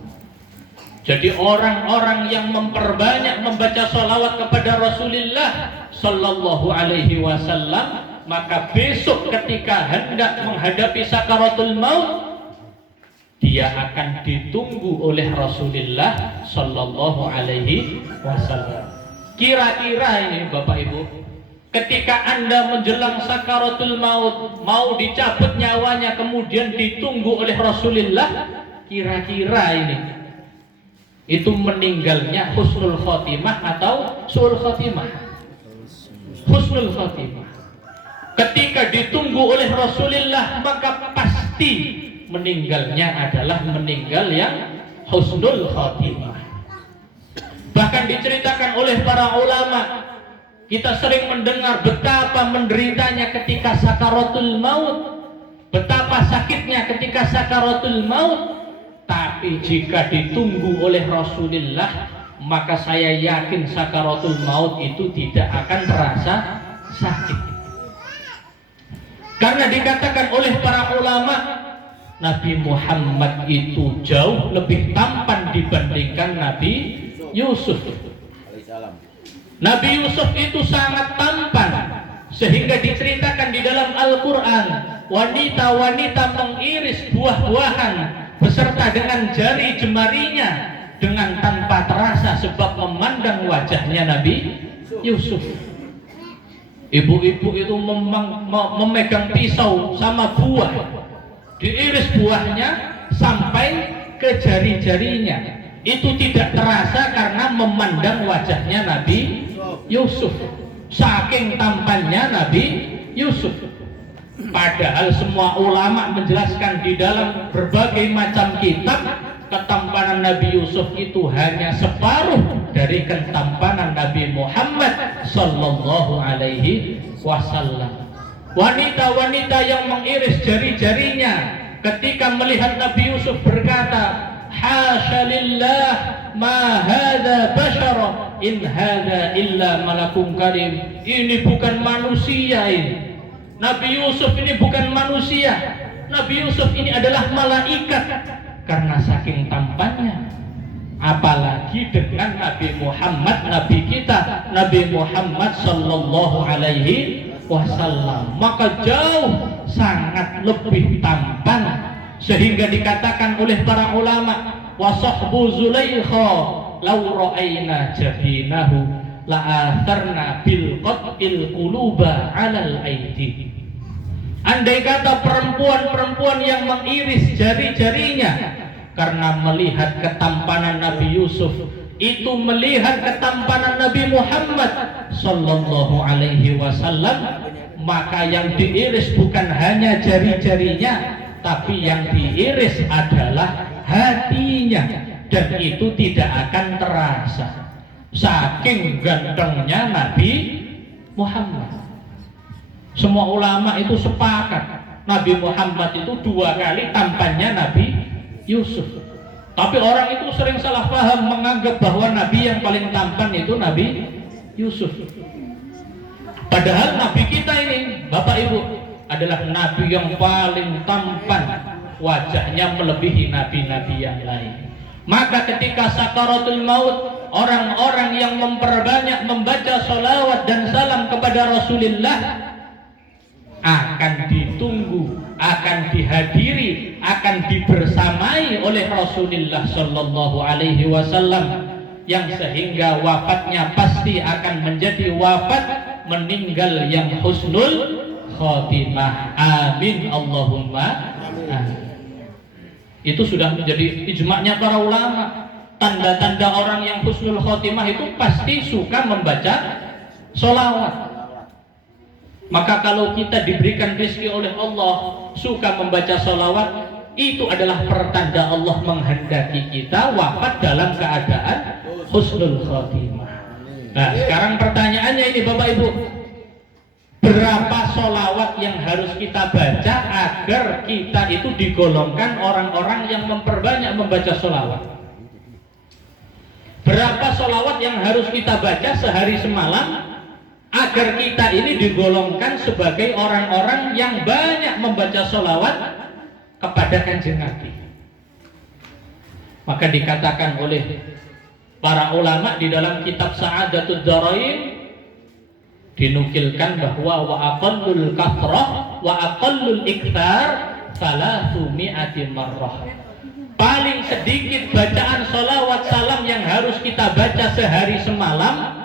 Jadi orang-orang yang memperbanyak membaca sholawat kepada Rasulullah Sallallahu Alaihi Wasallam, maka besok ketika hendak menghadapi sakaratul maut, dia akan ditunggu oleh Rasulullah Sallallahu Alaihi Wasallam. Kira-kira ini Bapak Ibu, ketika Anda menjelang sakaratul maut, mau dicabut nyawanya kemudian ditunggu oleh Rasulullah, kira-kira ini itu meninggalnya husnul khotimah atau su'ul khotimah? Husnul khotimah. Ketika ditunggu oleh Rasulullah, maka pasti meninggalnya adalah meninggal yang husnul khotimah. Bahkan diceritakan oleh para ulama, kita sering mendengar betapa menderitanya ketika sakaratul maut, betapa sakitnya ketika sakaratul maut. Tapi jika ditunggu oleh Rasulullah, maka saya yakin sakaratul maut itu tidak akan terasa sakit. Karena dikatakan oleh para ulama, Nabi Muhammad itu jauh lebih tampan dibandingkan Nabi Yusuf. Nabi Yusuf itu sangat tampan, sehingga diceritakan di dalam Al-Quran, wanita-wanita mengiris buah-buahan beserta dengan jari jemarinya dengan tanpa terasa sebab memandang wajahnya Nabi Yusuf. Ibu-ibu itu memegang pisau sama buah, diiris buahnya sampai ke jari-jarinya. Itu tidak terasa karena memandang wajahnya Nabi Yusuf, saking tampannya Nabi Yusuf. Padahal semua ulama menjelaskan di dalam berbagai macam kitab, ketampanan Nabi Yusuf itu hanya separuh dari ketampanan Nabi Muhammad Sallallahu Alaihi Wasallam. Wanita-wanita yang mengiris jari-jarinya ketika melihat Nabi Yusuf berkata, Hasya lillah ma hadza bashara in hadza illa malakun karim. Ini bukan manusia ini. Nabi Yusuf ini bukan manusia. Nabi Yusuf ini adalah malaikat karena saking tampannya. Apalagi dengan Nabi Muhammad, Nabi kita, Nabi Muhammad Sallallahu Alaihi wasallam, maka jauh sangat lebih tampan, sehingga dikatakan oleh para ulama, wa sahbu Zulaikha law ra'ayna jabinahu la'atharna bil qatil quluba 'alal aidi. Andai kata perempuan-perempuan yang mengiris jari-jarinya karena melihat ketampanan Nabi Yusuf, itu melihat ketampanan Nabi Muhammad sallallahu alaihi wasallam, maka yang diiris bukan hanya jari-jarinya, tapi yang diiris adalah hatinya, dan itu tidak akan terasa saking gantengnya Nabi Muhammad. Semua ulama itu sepakat Nabi Muhammad itu 2 kali tampannya Nabi Yusuf. Tapi orang itu sering salah paham, menganggap bahwa Nabi yang paling tampan itu Nabi Yusuf. Padahal Nabi kita ini, Bapak Ibu, adalah Nabi yang paling tampan, wajahnya melebihi Nabi-Nabi yang lain. Maka ketika sakaratul maut, orang-orang yang memperbanyak membaca sholawat dan salam kepada Rasulullah akan ditunggu, akan dihadiri, akan dibersamai oleh Rasulullah Shallallahu Alaihi Wasallam, yang sehingga wafatnya pasti akan menjadi wafat meninggal yang husnul khotimah. Amin Allahumma amin. Itu sudah menjadi ijma'nya para ulama. Tanda-tanda orang yang husnul khotimah itu pasti suka membaca sholawat. Maka kalau kita diberikan rezeki oleh Allah suka membaca sholawat, itu adalah pertanda Allah menghendaki kita wafat dalam keadaan husnul khotimah. Nah, sekarang pertanyaannya ini Bapak Ibu, berapa sholawat yang harus kita baca agar kita itu digolongkan orang-orang yang memperbanyak membaca sholawat? Berapa sholawat yang harus kita baca sehari semalam agar kita ini digolongkan sebagai orang-orang yang banyak membaca sholawat kepada Kanjeng Nabi? Maka dikatakan oleh para ulama di dalam kitab Sa'adatud Dharain, dinukilkan bahwa wa aqallul kathrah wa aqallul ikthar 300 marrah. Paling sedikit bacaan sholawat salam yang harus kita baca sehari semalam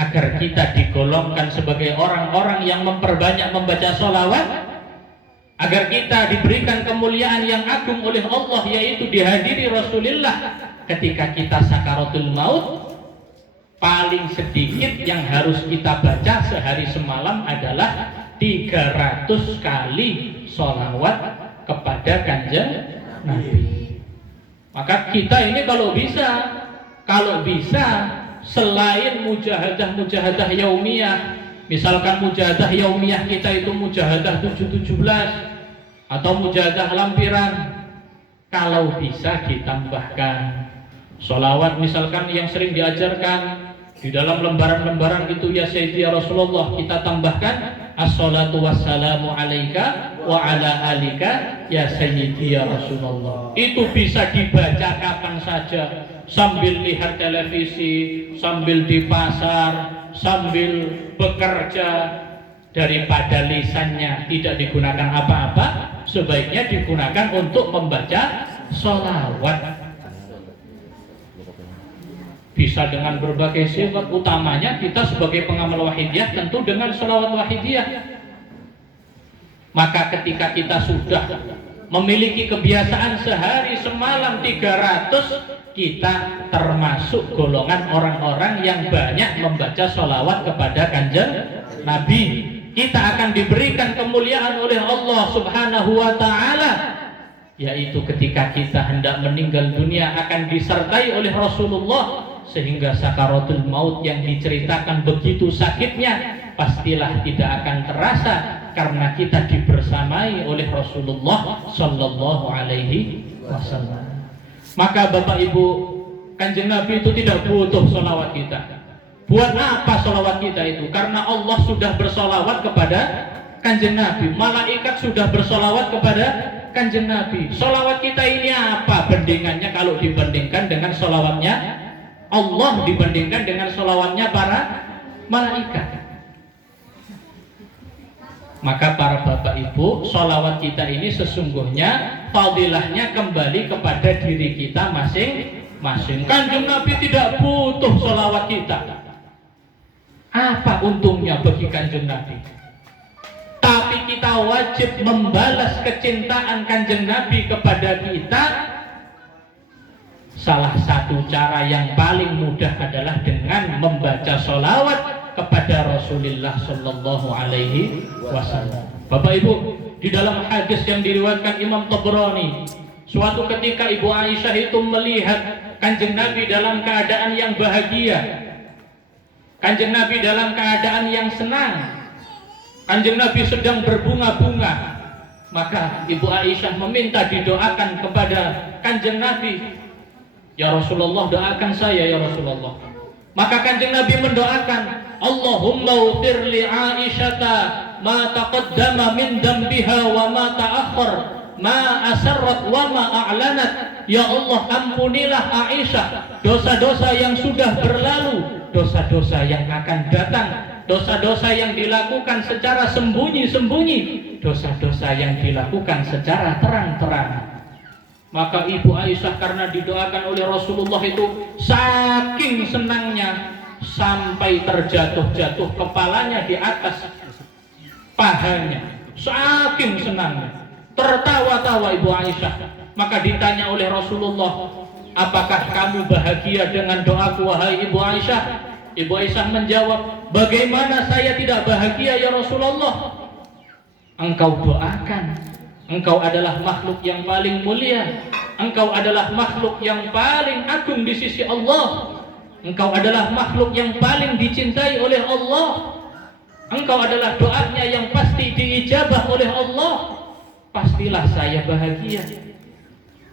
agar kita digolongkan sebagai orang-orang yang memperbanyak membaca sholawat, agar kita diberikan kemuliaan yang agung oleh Allah, yaitu dihadiri Rasulullah ketika kita sakaratul maut. Paling sedikit yang harus kita baca sehari semalam adalah 300 kali sholawat kepada Kanjeng Nabi. Maka kita ini kalau bisa selain mujahadah yaumiyah, misalkan mujahadah yaumiyah kita itu mujahadah 717 atau mujahadah lampiran, kalau bisa ditambahkan sholawat misalkan yang sering diajarkan di dalam lembaran-lembaran itu, ya Sayyidi ya Rasulullah, kita tambahkan as-salatu wassalamu alaika wa ala alika ya Sayyidi ya Rasulullah. Itu bisa dibaca kapan saja, sambil lihat televisi, sambil di pasar, sambil bekerja. Daripada lisannya tidak digunakan apa-apa, sebaiknya digunakan untuk membaca sholawat. Bisa dengan berbagai sifat, utamanya kita sebagai pengamal wahidiyah tentu dengan sholawat wahidiyah. Maka ketika kita sudah memiliki kebiasaan sehari semalam 300, kita termasuk golongan orang-orang yang banyak membaca sholawat kepada Kanjeng Nabi. Kita akan diberikan kemuliaan oleh Allah Subhanahu wa ta'ala, yaitu ketika kita hendak meninggal dunia akan disertai oleh Rasulullah, sehingga sakaratul maut yang diceritakan begitu sakitnya pastilah tidak akan terasa karena kita dibersamai oleh Rasulullah Sallallahu Alaihi Wasallam. Maka Bapak Ibu, Kanjeng Nabi itu tidak butuh sholawat kita. Buat apa sholawat kita itu? Karena Allah sudah bersolawat kepada Kanjeng Nabi, malaikat sudah bersolawat kepada Kanjeng Nabi. Sholawat kita ini apa bandingannya kalau dibandingkan dengan sholawatnya Allah, dibandingkan dengan sholawatnya para malaikat? Maka para bapak ibu, sholawat kita ini sesungguhnya fadilahnya kembali kepada diri kita masing-masing. Kanjeng Nabi tidak butuh sholawat kita. Apa untungnya bagi Kanjeng Nabi? Tapi kita wajib membalas kecintaan Kanjeng Nabi kepada kita. Salah satu cara yang paling mudah adalah dengan membaca sholawat kepada Rasulullah Sallallahu Alaihi Wasallam. Bapak Ibu, di dalam hadis yang diriwayatkan Imam Tabrani, suatu ketika Ibu Aisyah itu melihat Kanjeng Nabi dalam keadaan yang bahagia, Kanjeng Nabi dalam keadaan yang senang, Kanjeng Nabi sedang berbunga-bunga. Maka Ibu Aisyah meminta didoakan kepada Kanjeng Nabi, "Ya Rasulullah, doakan saya ya Rasulullah." Maka Kanjeng Nabi mendoakan, "Allahumma ufir li Aisyata ma taqaddama min dambiha wa ma ta'akhkhar, ma asarrat wa ma a'lanat." Ya Allah, ampunilah Aisyah dosa-dosa yang sudah berlalu, dosa-dosa yang akan datang, dosa-dosa yang dilakukan secara sembunyi-sembunyi, dosa-dosa yang dilakukan secara terang-terang. Maka Ibu Aisyah karena didoakan oleh Rasulullah itu saking senangnya sampai terjatuh-jatuh kepalanya di atas pahanya, saking senangnya tertawa-tawa Ibu Aisyah. Maka ditanya oleh Rasulullah, "Apakah kamu bahagia dengan doaku wahai Ibu Aisyah?" Ibu Aisyah menjawab, "Bagaimana saya tidak bahagia ya Rasulullah? Engkau doakan, engkau adalah makhluk yang paling mulia, engkau adalah makhluk yang paling agung di sisi Allah, engkau adalah makhluk yang paling dicintai oleh Allah, engkau adalah doanya yang pasti diijabah oleh Allah, pastilah saya bahagia."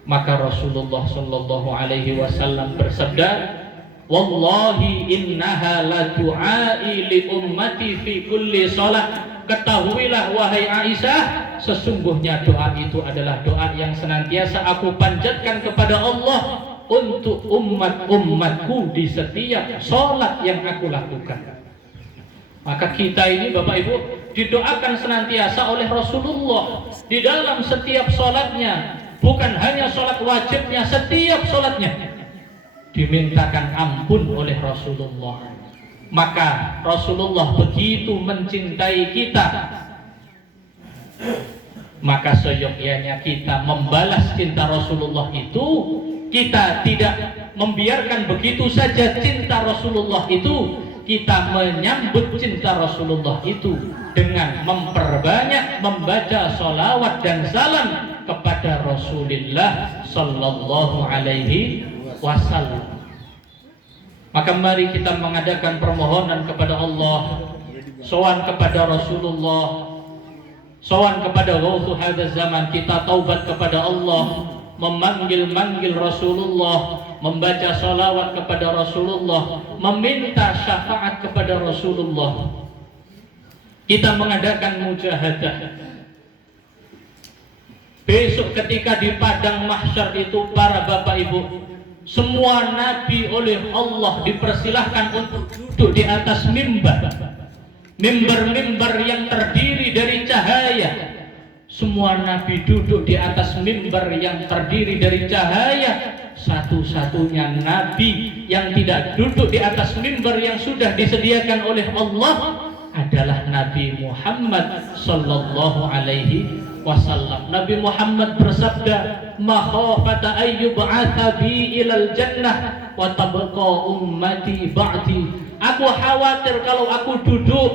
Maka Rasulullah Sallallahu Alaihi Wasallam bersabda, "Wallahi innaha la du'ai li ummati fi kulli salat." Ketahuilah wahai Aisyah, sesungguhnya doa itu adalah doa yang senantiasa aku panjatkan kepada Allah untuk umat-umatku di setiap sholat yang aku lakukan. Maka kita ini Bapak Ibu didoakan senantiasa oleh Rasulullah di dalam setiap sholatnya, bukan hanya sholat wajibnya, setiap sholatnya dimintakan ampun oleh Rasulullah. Maka Rasulullah begitu mencintai kita, maka seyogyanya kita membalas cinta Rasulullah itu, kita tidak membiarkan begitu saja cinta Rasulullah itu, kita menyambut cinta Rasulullah itu dengan memperbanyak membaca sholawat dan salam kepada Rasulullah Sallallahu Alaihi Wasallam. Maka mari kita mengadakan permohonan kepada Allah, sowan kepada Rasulullah, sowan kepada Ghawthu hadzal zaman, kita taubat kepada Allah, memanggil-manggil Rasulullah, membaca sholawat kepada Rasulullah, meminta syafaat kepada Rasulullah. Kita mengadakan mujahadah. Besok ketika di padang mahsyar itu para bapak ibu, semua nabi oleh Allah dipersilahkan untuk duduk di atas mimbar. Mimbar-mimbar yang terdiri dari cahaya. Semua nabi duduk di atas mimbar yang terdiri dari cahaya. Satu-satunya nabi yang tidak duduk di atas mimbar yang sudah disediakan oleh Allah adalah Nabi Muhammad Sallallahu Alaihi Wasallam. Nabi Muhammad bersabda, "Makhafata ayyub'atha bi ilal jannah wa tabqa ummati ba'di." Aku khawatir kalau aku duduk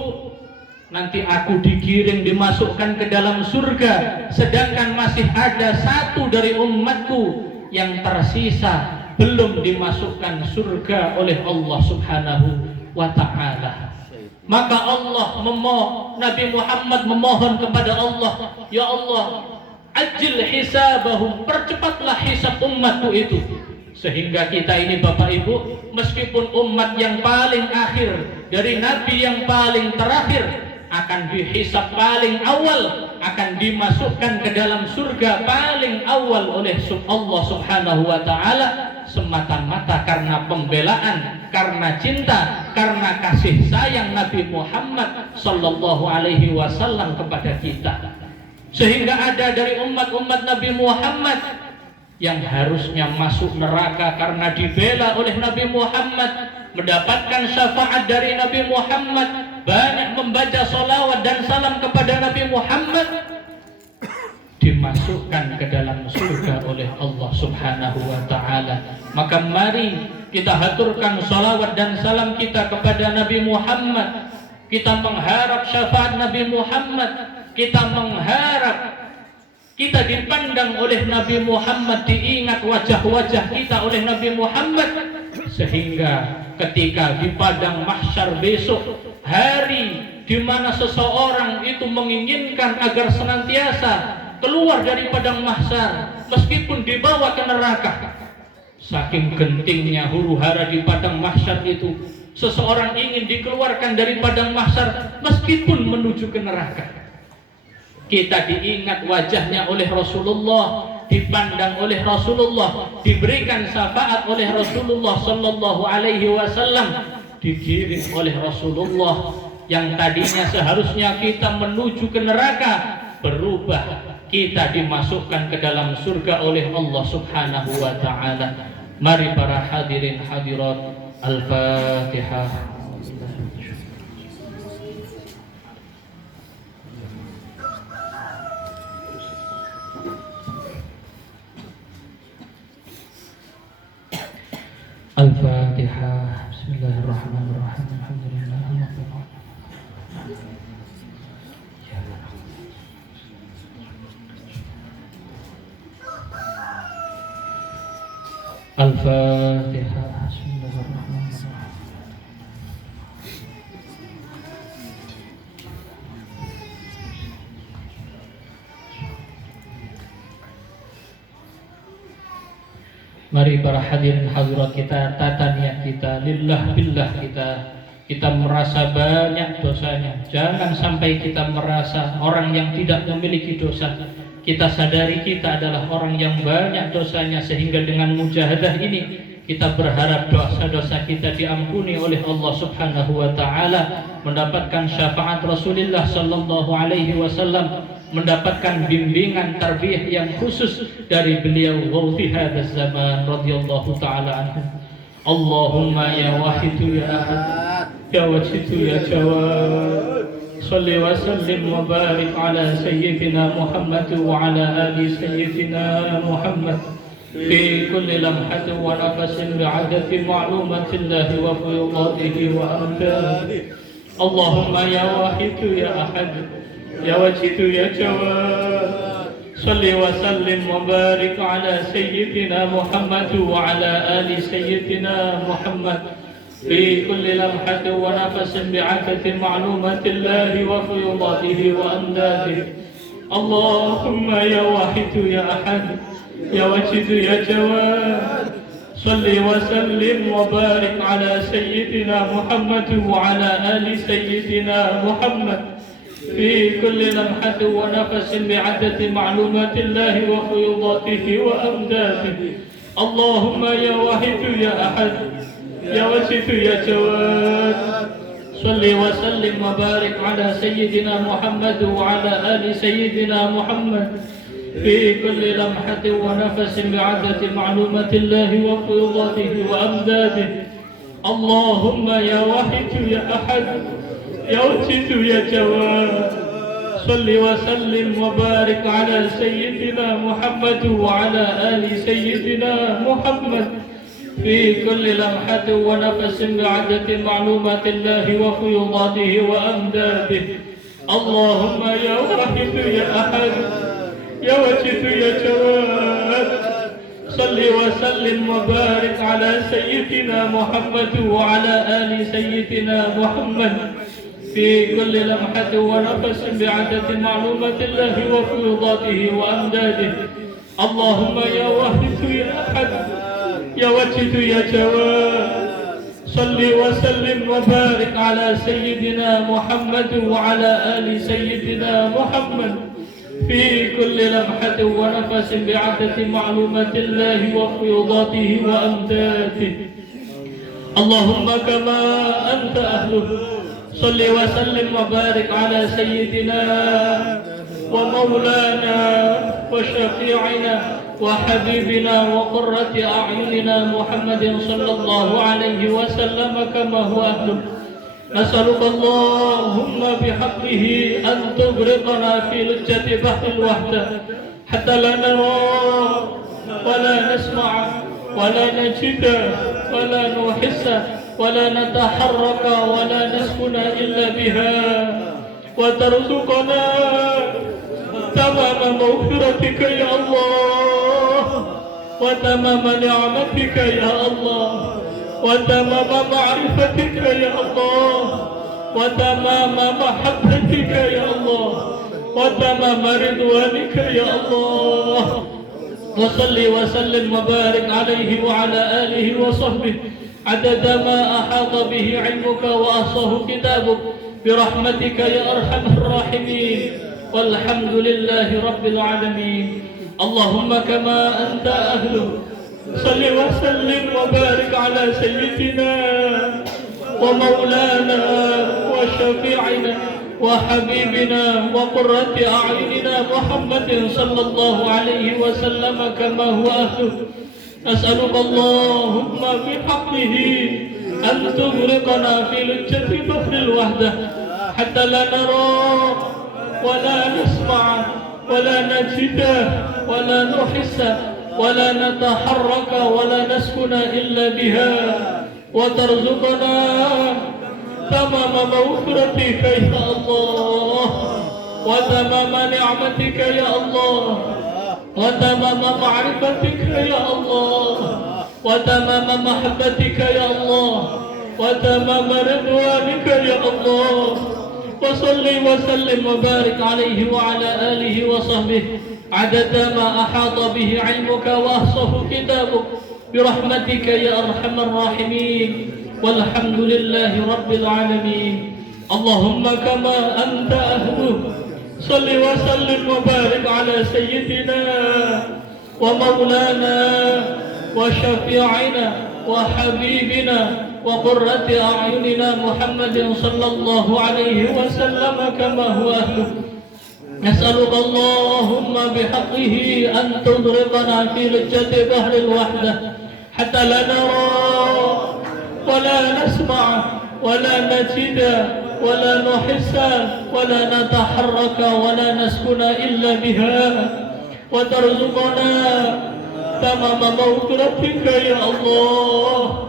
nanti aku digiring dimasukkan ke dalam surga, sedangkan masih ada satu dari umatku yang tersisa belum dimasukkan surga oleh Allah Subhanahu wa ta'ala. Maka Nabi Muhammad memohon kepada Allah, "Ya Allah, ajil hisabahum, percepatlah hisab umatku itu." Sehingga kita ini Bapak Ibu, meskipun umat yang paling akhir dari Nabi yang paling terakhir, akan dihisab paling awal, akan dimasukkan ke dalam surga paling awal oleh Allah Subhanahu wa ta'ala. semata-mata karena pembelaan, karena cinta, karena kasih sayang Nabi Muhammad sallallahu alaihi wasallam kepada kita. Sehingga ada dari umat-umat Nabi Muhammad yang harusnya masuk neraka karena dibela oleh Nabi Muhammad, mendapatkan syafaat dari Nabi Muhammad, banyak membaca sholawat dan salam kepada Nabi Muhammad, dimasukkan ke dalam surga oleh Allah Subhanahu wa ta'ala. Maka mari kita haturkan sholawat dan salam kita kepada Nabi Muhammad. Kita mengharap syafaat Nabi Muhammad, kita mengharap kita dipandang oleh Nabi Muhammad, diingat wajah-wajah kita oleh Nabi Muhammad, sehingga ketika di padang mahsyar besok, hari di mana seseorang itu menginginkan agar senantiasa keluar dari padang mahsyar meskipun dibawa ke neraka. Saking gentingnya huru-hara di padang mahsyar itu, seseorang ingin dikeluarkan dari padang mahsyar meskipun menuju ke neraka. Kita diingat wajahnya oleh Rasulullah, dipandang oleh Rasulullah, diberikan syafaat oleh Rasulullah sallallahu alaihi wasallam, digiring oleh Rasulullah. Yang tadinya seharusnya kita menuju ke neraka, berubah, kita dimasukkan ke dalam surga oleh Allah Subhanahu wa ta'ala. Mari para hadirin hadirat, Al-Fatihah. Al-Fatihah. Bismillahirrahmanirrahim. Alhamdulillah. Al-Fatihah. Bismillahirrahmanirrahim. Mari para hadirin hadirat, kita tata niat kita, lillah billah kita merasa banyak dosanya. Jangan sampai kita merasa orang yang tidak memiliki dosa. Kita sadari kita adalah orang yang banyak dosanya, sehingga dengan mujahadah ini kita berharap dosa-dosa kita diampuni oleh Allah Subhanahu wa ta'ala, mendapatkan syafaat Rasulullah sallallahu alaihi wasallam, mendapatkan bimbingan tarbiyah yang khusus dari beliau fi hadzal zaman radhiyallahu taala anhu. Allahumma ya wahidu ya ahad, ya wajidu ya jawad, salli wa sallim wa barik ala sayyidina Muhammad wa ala ali sayyidina Muhammad fi kulli lamhatin wa nafasin bi'adati ma'lumatillahi wa fuyudatihi wa amdadihi. Allahumma ya wahidu ya ahad, ya wajidu ya jawad, salli wa sallim wa barik ala sayyidina Muhammad wa ala ali sayyidina Muhammad fi kulli lamhatin wa nafasin bi'adati ma'lumatillahi wa fuyudatihi wa amdadihi. Allahumma ya wahidu ya ahad, ya wajidu ya jawad, salli wa sallim wa barik ala sayyidina Muhammad wa ala ali sayyidina Muhammad في كل لمحة ونفس بعدد معلومات الله وفيضاته وأمداده. اللهم يا واحد يا أحد، يا وجد يا جواد، صل وسلم وبارك على سيدنا محمد وعلى آل سيدنا محمد في كل لمحة ونفس بعدد معلومات الله وفيضاته وأمداده. اللهم يا واحد يا أحد، يا وجد يا جواد، صل وسلم وبارك على سيدنا محمد وعلى آل سيدنا محمد في كل لمحة ونفس بعدد معلومات الله وفيضاته وأمداده. اللهم يا واحد يا أحد، يا وجد يا جواد، صل وسلم وبارك على سيدنا محمد وعلى آل سيدنا محمد في كل لمحة ونفس بعدد معلومات الله وفيضاته وأمداده. اللهم يا واحد يا أحد، يا وجد يا جواد، صل وسلم وبارك على سيدنا محمد وعلى آل سيدنا محمد في كل لمحة ونفس بعدد معلومات الله وفيوضاته وأمداده. اللهم كما أنت أهله صل وسلم وبارك على سيدنا ومولانا وشفيعنا وحبيبنا وقرة أعيننا محمد صلى الله عليه وسلم كما هو أهله. نسألك اللهم بحقه أن تغرقنا في لجة بحر الوحدة حتى لا نرى ولا نسمع ولا نجد ولا نحس ولا نتحرك ولا نسكن إلا بها، وترزقنا تمام مغفرتك يا الله، وتمام نعمتك يا الله، وتمام معرفتك يا الله، وتمام محبتك يا الله، وتمام رضوانك يا الله. وصل وسلم وبارك عليه وعلى آله وصحبه عدد ما أحاط به علمك وأحصاه كتابك برحمتك يا أرحم الراحمين، والحمد لله رب العالمين. اللهم كما أنت أهله صل وسلم وبارك على سيدنا ومولانا وشفيعنا وحبيبنا وقرة أعيننا محمد صلى الله عليه وسلم كما هو أهله. نسألك اللهم بحقه أن تغرقنا في لجة بحر الوحدة حتى لا نرى ولا نسمع ولا نجد ولا نحس ولا نتحرك ولا نسكن إلا بها، وترزقنا تمام مغفرتك يا الله، وتمام نعمتك يا الله، وتمام معرفتك يا الله، وتمام محبتك يا الله، وتمام رضوانك يا الله. وصل وسلم وبارك عليه وعلى آله وصحبه عدد ما أحاط به علمك وأحصاه كتابك برحمتك يا أرحم الراحمين، والحمد لله رب العالمين. اللهم كما أنت أهله صل وسلم وبارك على سيدنا ومولانا وشفيعنا وحبيبنا وقرة أعيننا محمد صلى الله عليه وسلم كما هو أهله. نسألك اللهم بحقه أن تغرقنا في لجة بحر الوحدة حتى لا نرى ولا نسمع ولا نجد ولا نحس ولا نتحرك ولا نسكن إلا بها، وترزقنا تمام مغفرتك يا الله،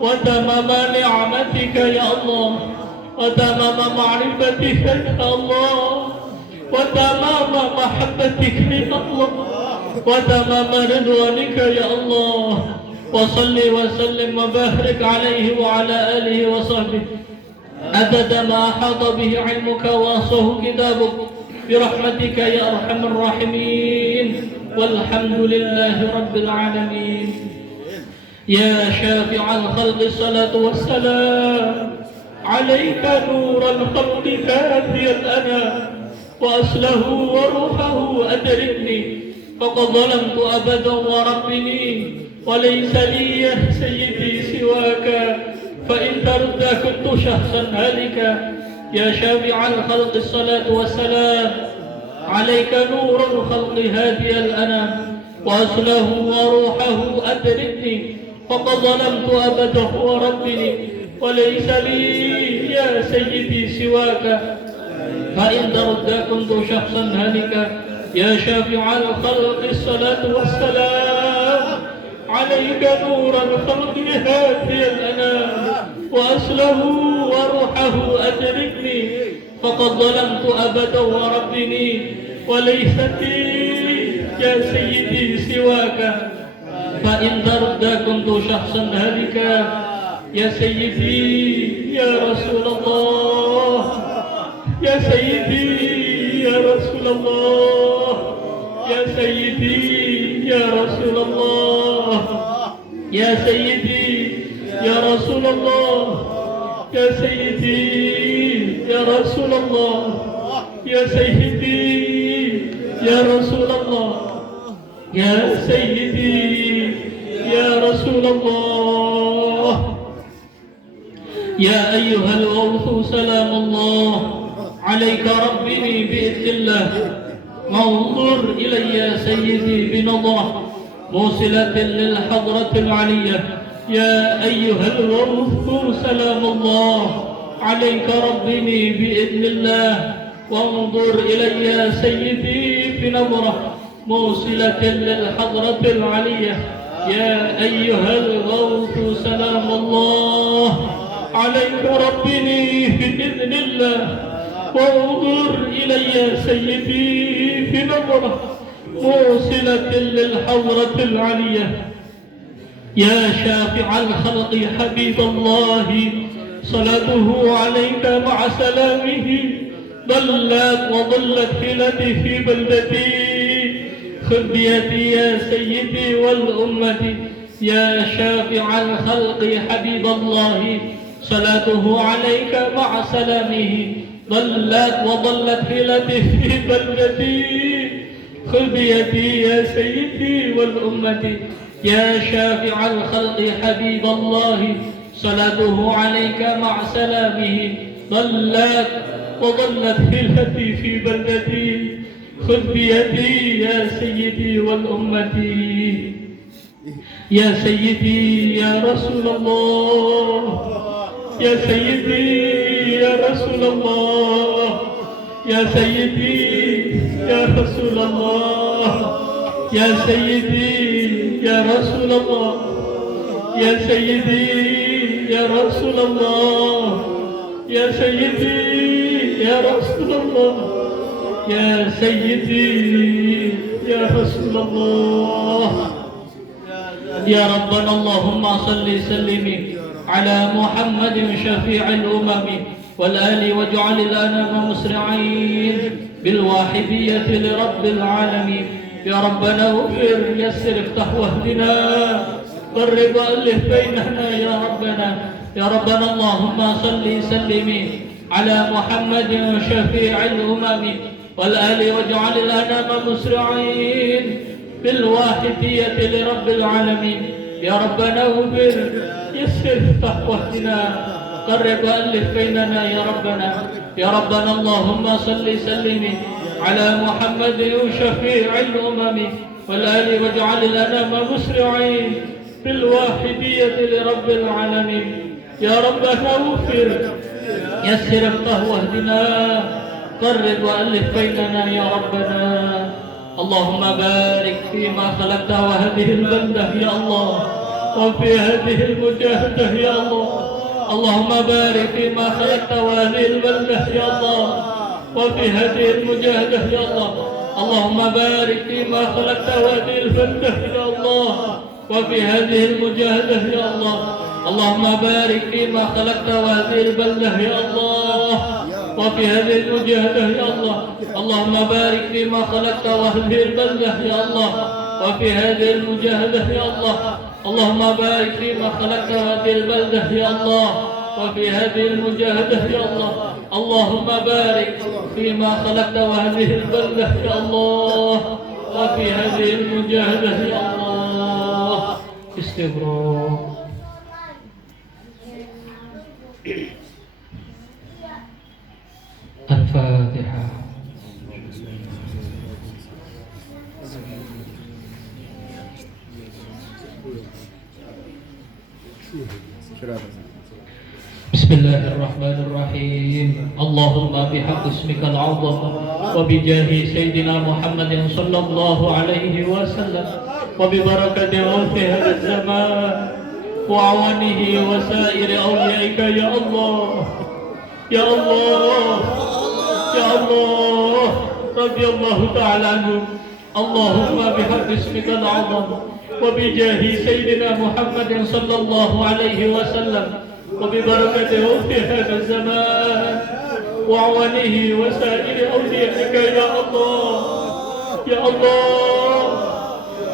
وتمام نعمتك يا الله، وتمام معرفتك يا الله، وتمام محبتك يا الله، وتمام رضوانك يا الله. وصل وسلم وبارك عليه وعلى آله وصحبه عدد ما أحاط به علمك وأحصاه كتابك برحمتك يا أرحم الراحمين، والحمد لله رب العالمين. يا شافع الخلق الصلاة والسلام عليك نور الخلق فاتي الأنام، وأصله وروحه أدركني فقد ظلمت أبدا وربني، وليس لي يا سيدي سواك، فإن ترد كنت شخصا هالكا. يا شافع الخلق الصلاة والسلام عليك نور الخلق هادي الأنام، وأصله وروحه أدركني فقد ظلمت أبدا وربني، وليس لي يا سيدي سواك، فإن ترد كنت شخصا هالكا. يا شافع الخلق الصلاة والسلام عليك نور الخلق هادي الأنام، وأصله وروحه أدركني فقد ظلمت أبدا وربني، وليست لي يا سيدي سواك، فإن ترد كنت شخصا هالكا. يا سيدي يا رسول الله، يا سيدي يا رسول الله، يا سيدي يا رسول الله، يا سيدي يا رسول الله، يا سيدي يا رسول الله، يا سيدي يا رسول الله يا سيدي يا رسول الله يا أيها الغوث سلام الله عليك ربني بإذن الله وانظر إلي يا سيدي بنظرة موصلة للحضرة العلية يا أيها الغوث سلام الله عليك ربني بإذن الله وانظر إلي يا سيدي بنظرة موصلة للحضرة العلية يا أيها الغوث سلام الله عليك ربني بإذن الله وانظر إلي يا سيدي بنظرة موصلة للحضرة العلية يا شافع الخلق حبيب الله صلاته عليك مع سلامه ضلت وضلت حيلتي في بلدتي خذ بيدي يا سيدي والأمة يا شافع الخلق حبيب الله صلاته عليك مع سلامه ضلت وضلت حيلتي في بلدتي خذ بيدي يا سيدي والأمة يا شافع الخلق حبيب الله صلاته عليك مع سلامه ضلت وضلت حيلتي في بلدتي خذ بيدي يا سيدي والأمة يا سيدي يا رسول الله يا سيدي يا رسول الله يا سيدي يا رسول الله يا سيدي يا رسول الله يا سيدي يا رسول الله يا سيدي يا رسول الله يا سيدي يا رسول الله يا ربنا اللهم صل سلم على محمد شفيع الأمم والآل واجعل الأنام مسرعين بالواحدية لرب العالمين يا ربنا اغفر يسر افتح واهدنا قرب ألف بيننا يا ربنا يا ربنا اللهم صل سلم على محمد شفيع الأمم والآل واجعل الأنام مسرعين بالواحدية لرب العالمين يا ربنا اغفر يسر افتح واهدنا قرب ألف بيننا يا ربنا يا ربنا اللهم صل سلم على محمد شفيع الأمم والآل واجعل الأنام مسرعين بالواحدية لرب العالمين يا ربنا اغفر يسر افتح واهدنا قرب وألف بيننا يا ربنا اللهم بارك فيما خلقت وهذه البلدة يا الله وفي هذه المجاهدة يا الله اللهم بارك فيما خلقت وهذه البلدة يا الله وفي هذه المجاهدة يا الله اللهم بارك فيما خلقت وهذه البلدة يا الله وفي هذه المجاهدة يا الله اللهم بارك فيما خلقت وهذه البلدة يا الله وفي هذه المجاهدة يا الله اللهم بارك فيما خلقت وهذه البلدة يا الله وفي هذه المجاهدة يا الله اللهم بارك فيما خلقت وهذه البلدة يا الله وفي هذه المجاهدة يا الله اللهم بارك فيما خلقت وهذه البلدة يا الله وفي هذه المجاهدة يا الله استغفر الفاتحة بسم الله الرحمن الرحيم اللهم بحق اسمك العظم وبجاه سيدنا محمد صلى الله عليه وسلم وببركة غوث هذا الزمان وعوانه وسائر أوليائك يا الله يا الله يا الله رضي الله تعالى عنهم اللهم بحق اسمك العظم وبجاه سيدنا محمد صلى الله عليه وسلم وببركة غوث هذا الزمان وعوانه وسائر أوليائك يا الله يا الله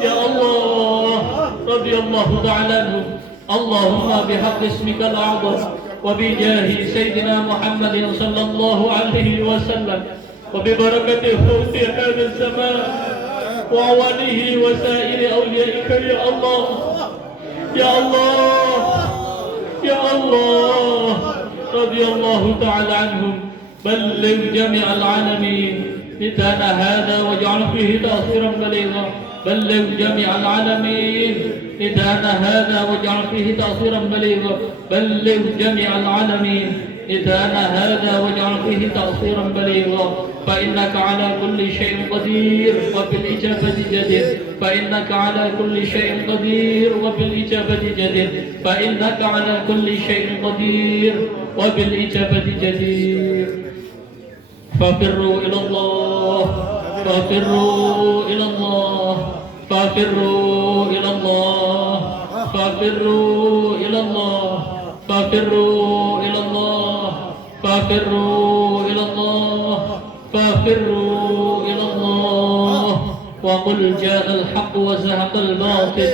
يا الله رضي الله تعالى عنهم اللهم بحق اسمك الأعظم وبجاه سيدنا محمد صلى الله عليه وسلم وببركة فوز هذا الزمان وعوانه وسائر أوليائك يا الله يا الله يا الله رضي الله تعالى عنهم بلغ جميع العالمين نداءنا هذا واجعل فيه تأثيرا بليغا بلغ جميع العالمين نداءنا هذا واجعل فيه تأثيرا بليغا بلغ جميع العالمين نداءنا هذا واجعل فيه تأثيرا بليغا فإنك على كل شيء قدير وبالإجابة جدير فإنك على كل شيء قدير وبالإجابة جدير فإنك على كل شيء قدير وبالإجابة جدير ففروا إلى الله ففروا إلى الله ففروا إلى الله ففروا إلى الله ففروا إلى الله ففروا إلى الله ففروا إلى الله وقل جاء الحق وزهق الباطل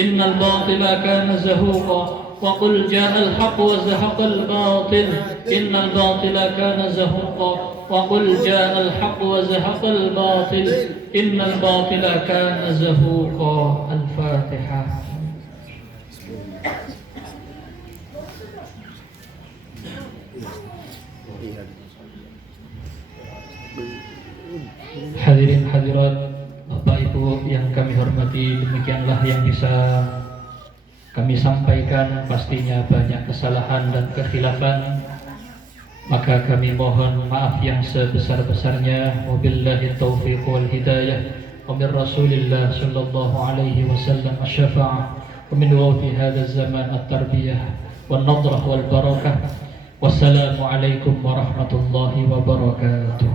إن الباطل كان زهوقا وقل جاء الحق وزهق الباطل إن الباطل كان زهوقا وقل جاء الحق وزهق الباطل إن الباطل كان زهوقا. الفاتحة. Hadirin hadirat Bapak Ibu yang kami hormati, demikianlah yang bisa kami sampaikan. Pastinya banyak kesalahan dan kekhilafan, maka kami mohon maaf yang sebesar-besarnya. Wabillahi taufiq wal hidayah wa min Rasulillah sallallahu alaihi wasallam asy-syafa'ah wa min wafii hadzal zaman at-tarbiyah wan nadrah wal barakah. Wassalamu alaikum warahmatullahi wabarakatuh.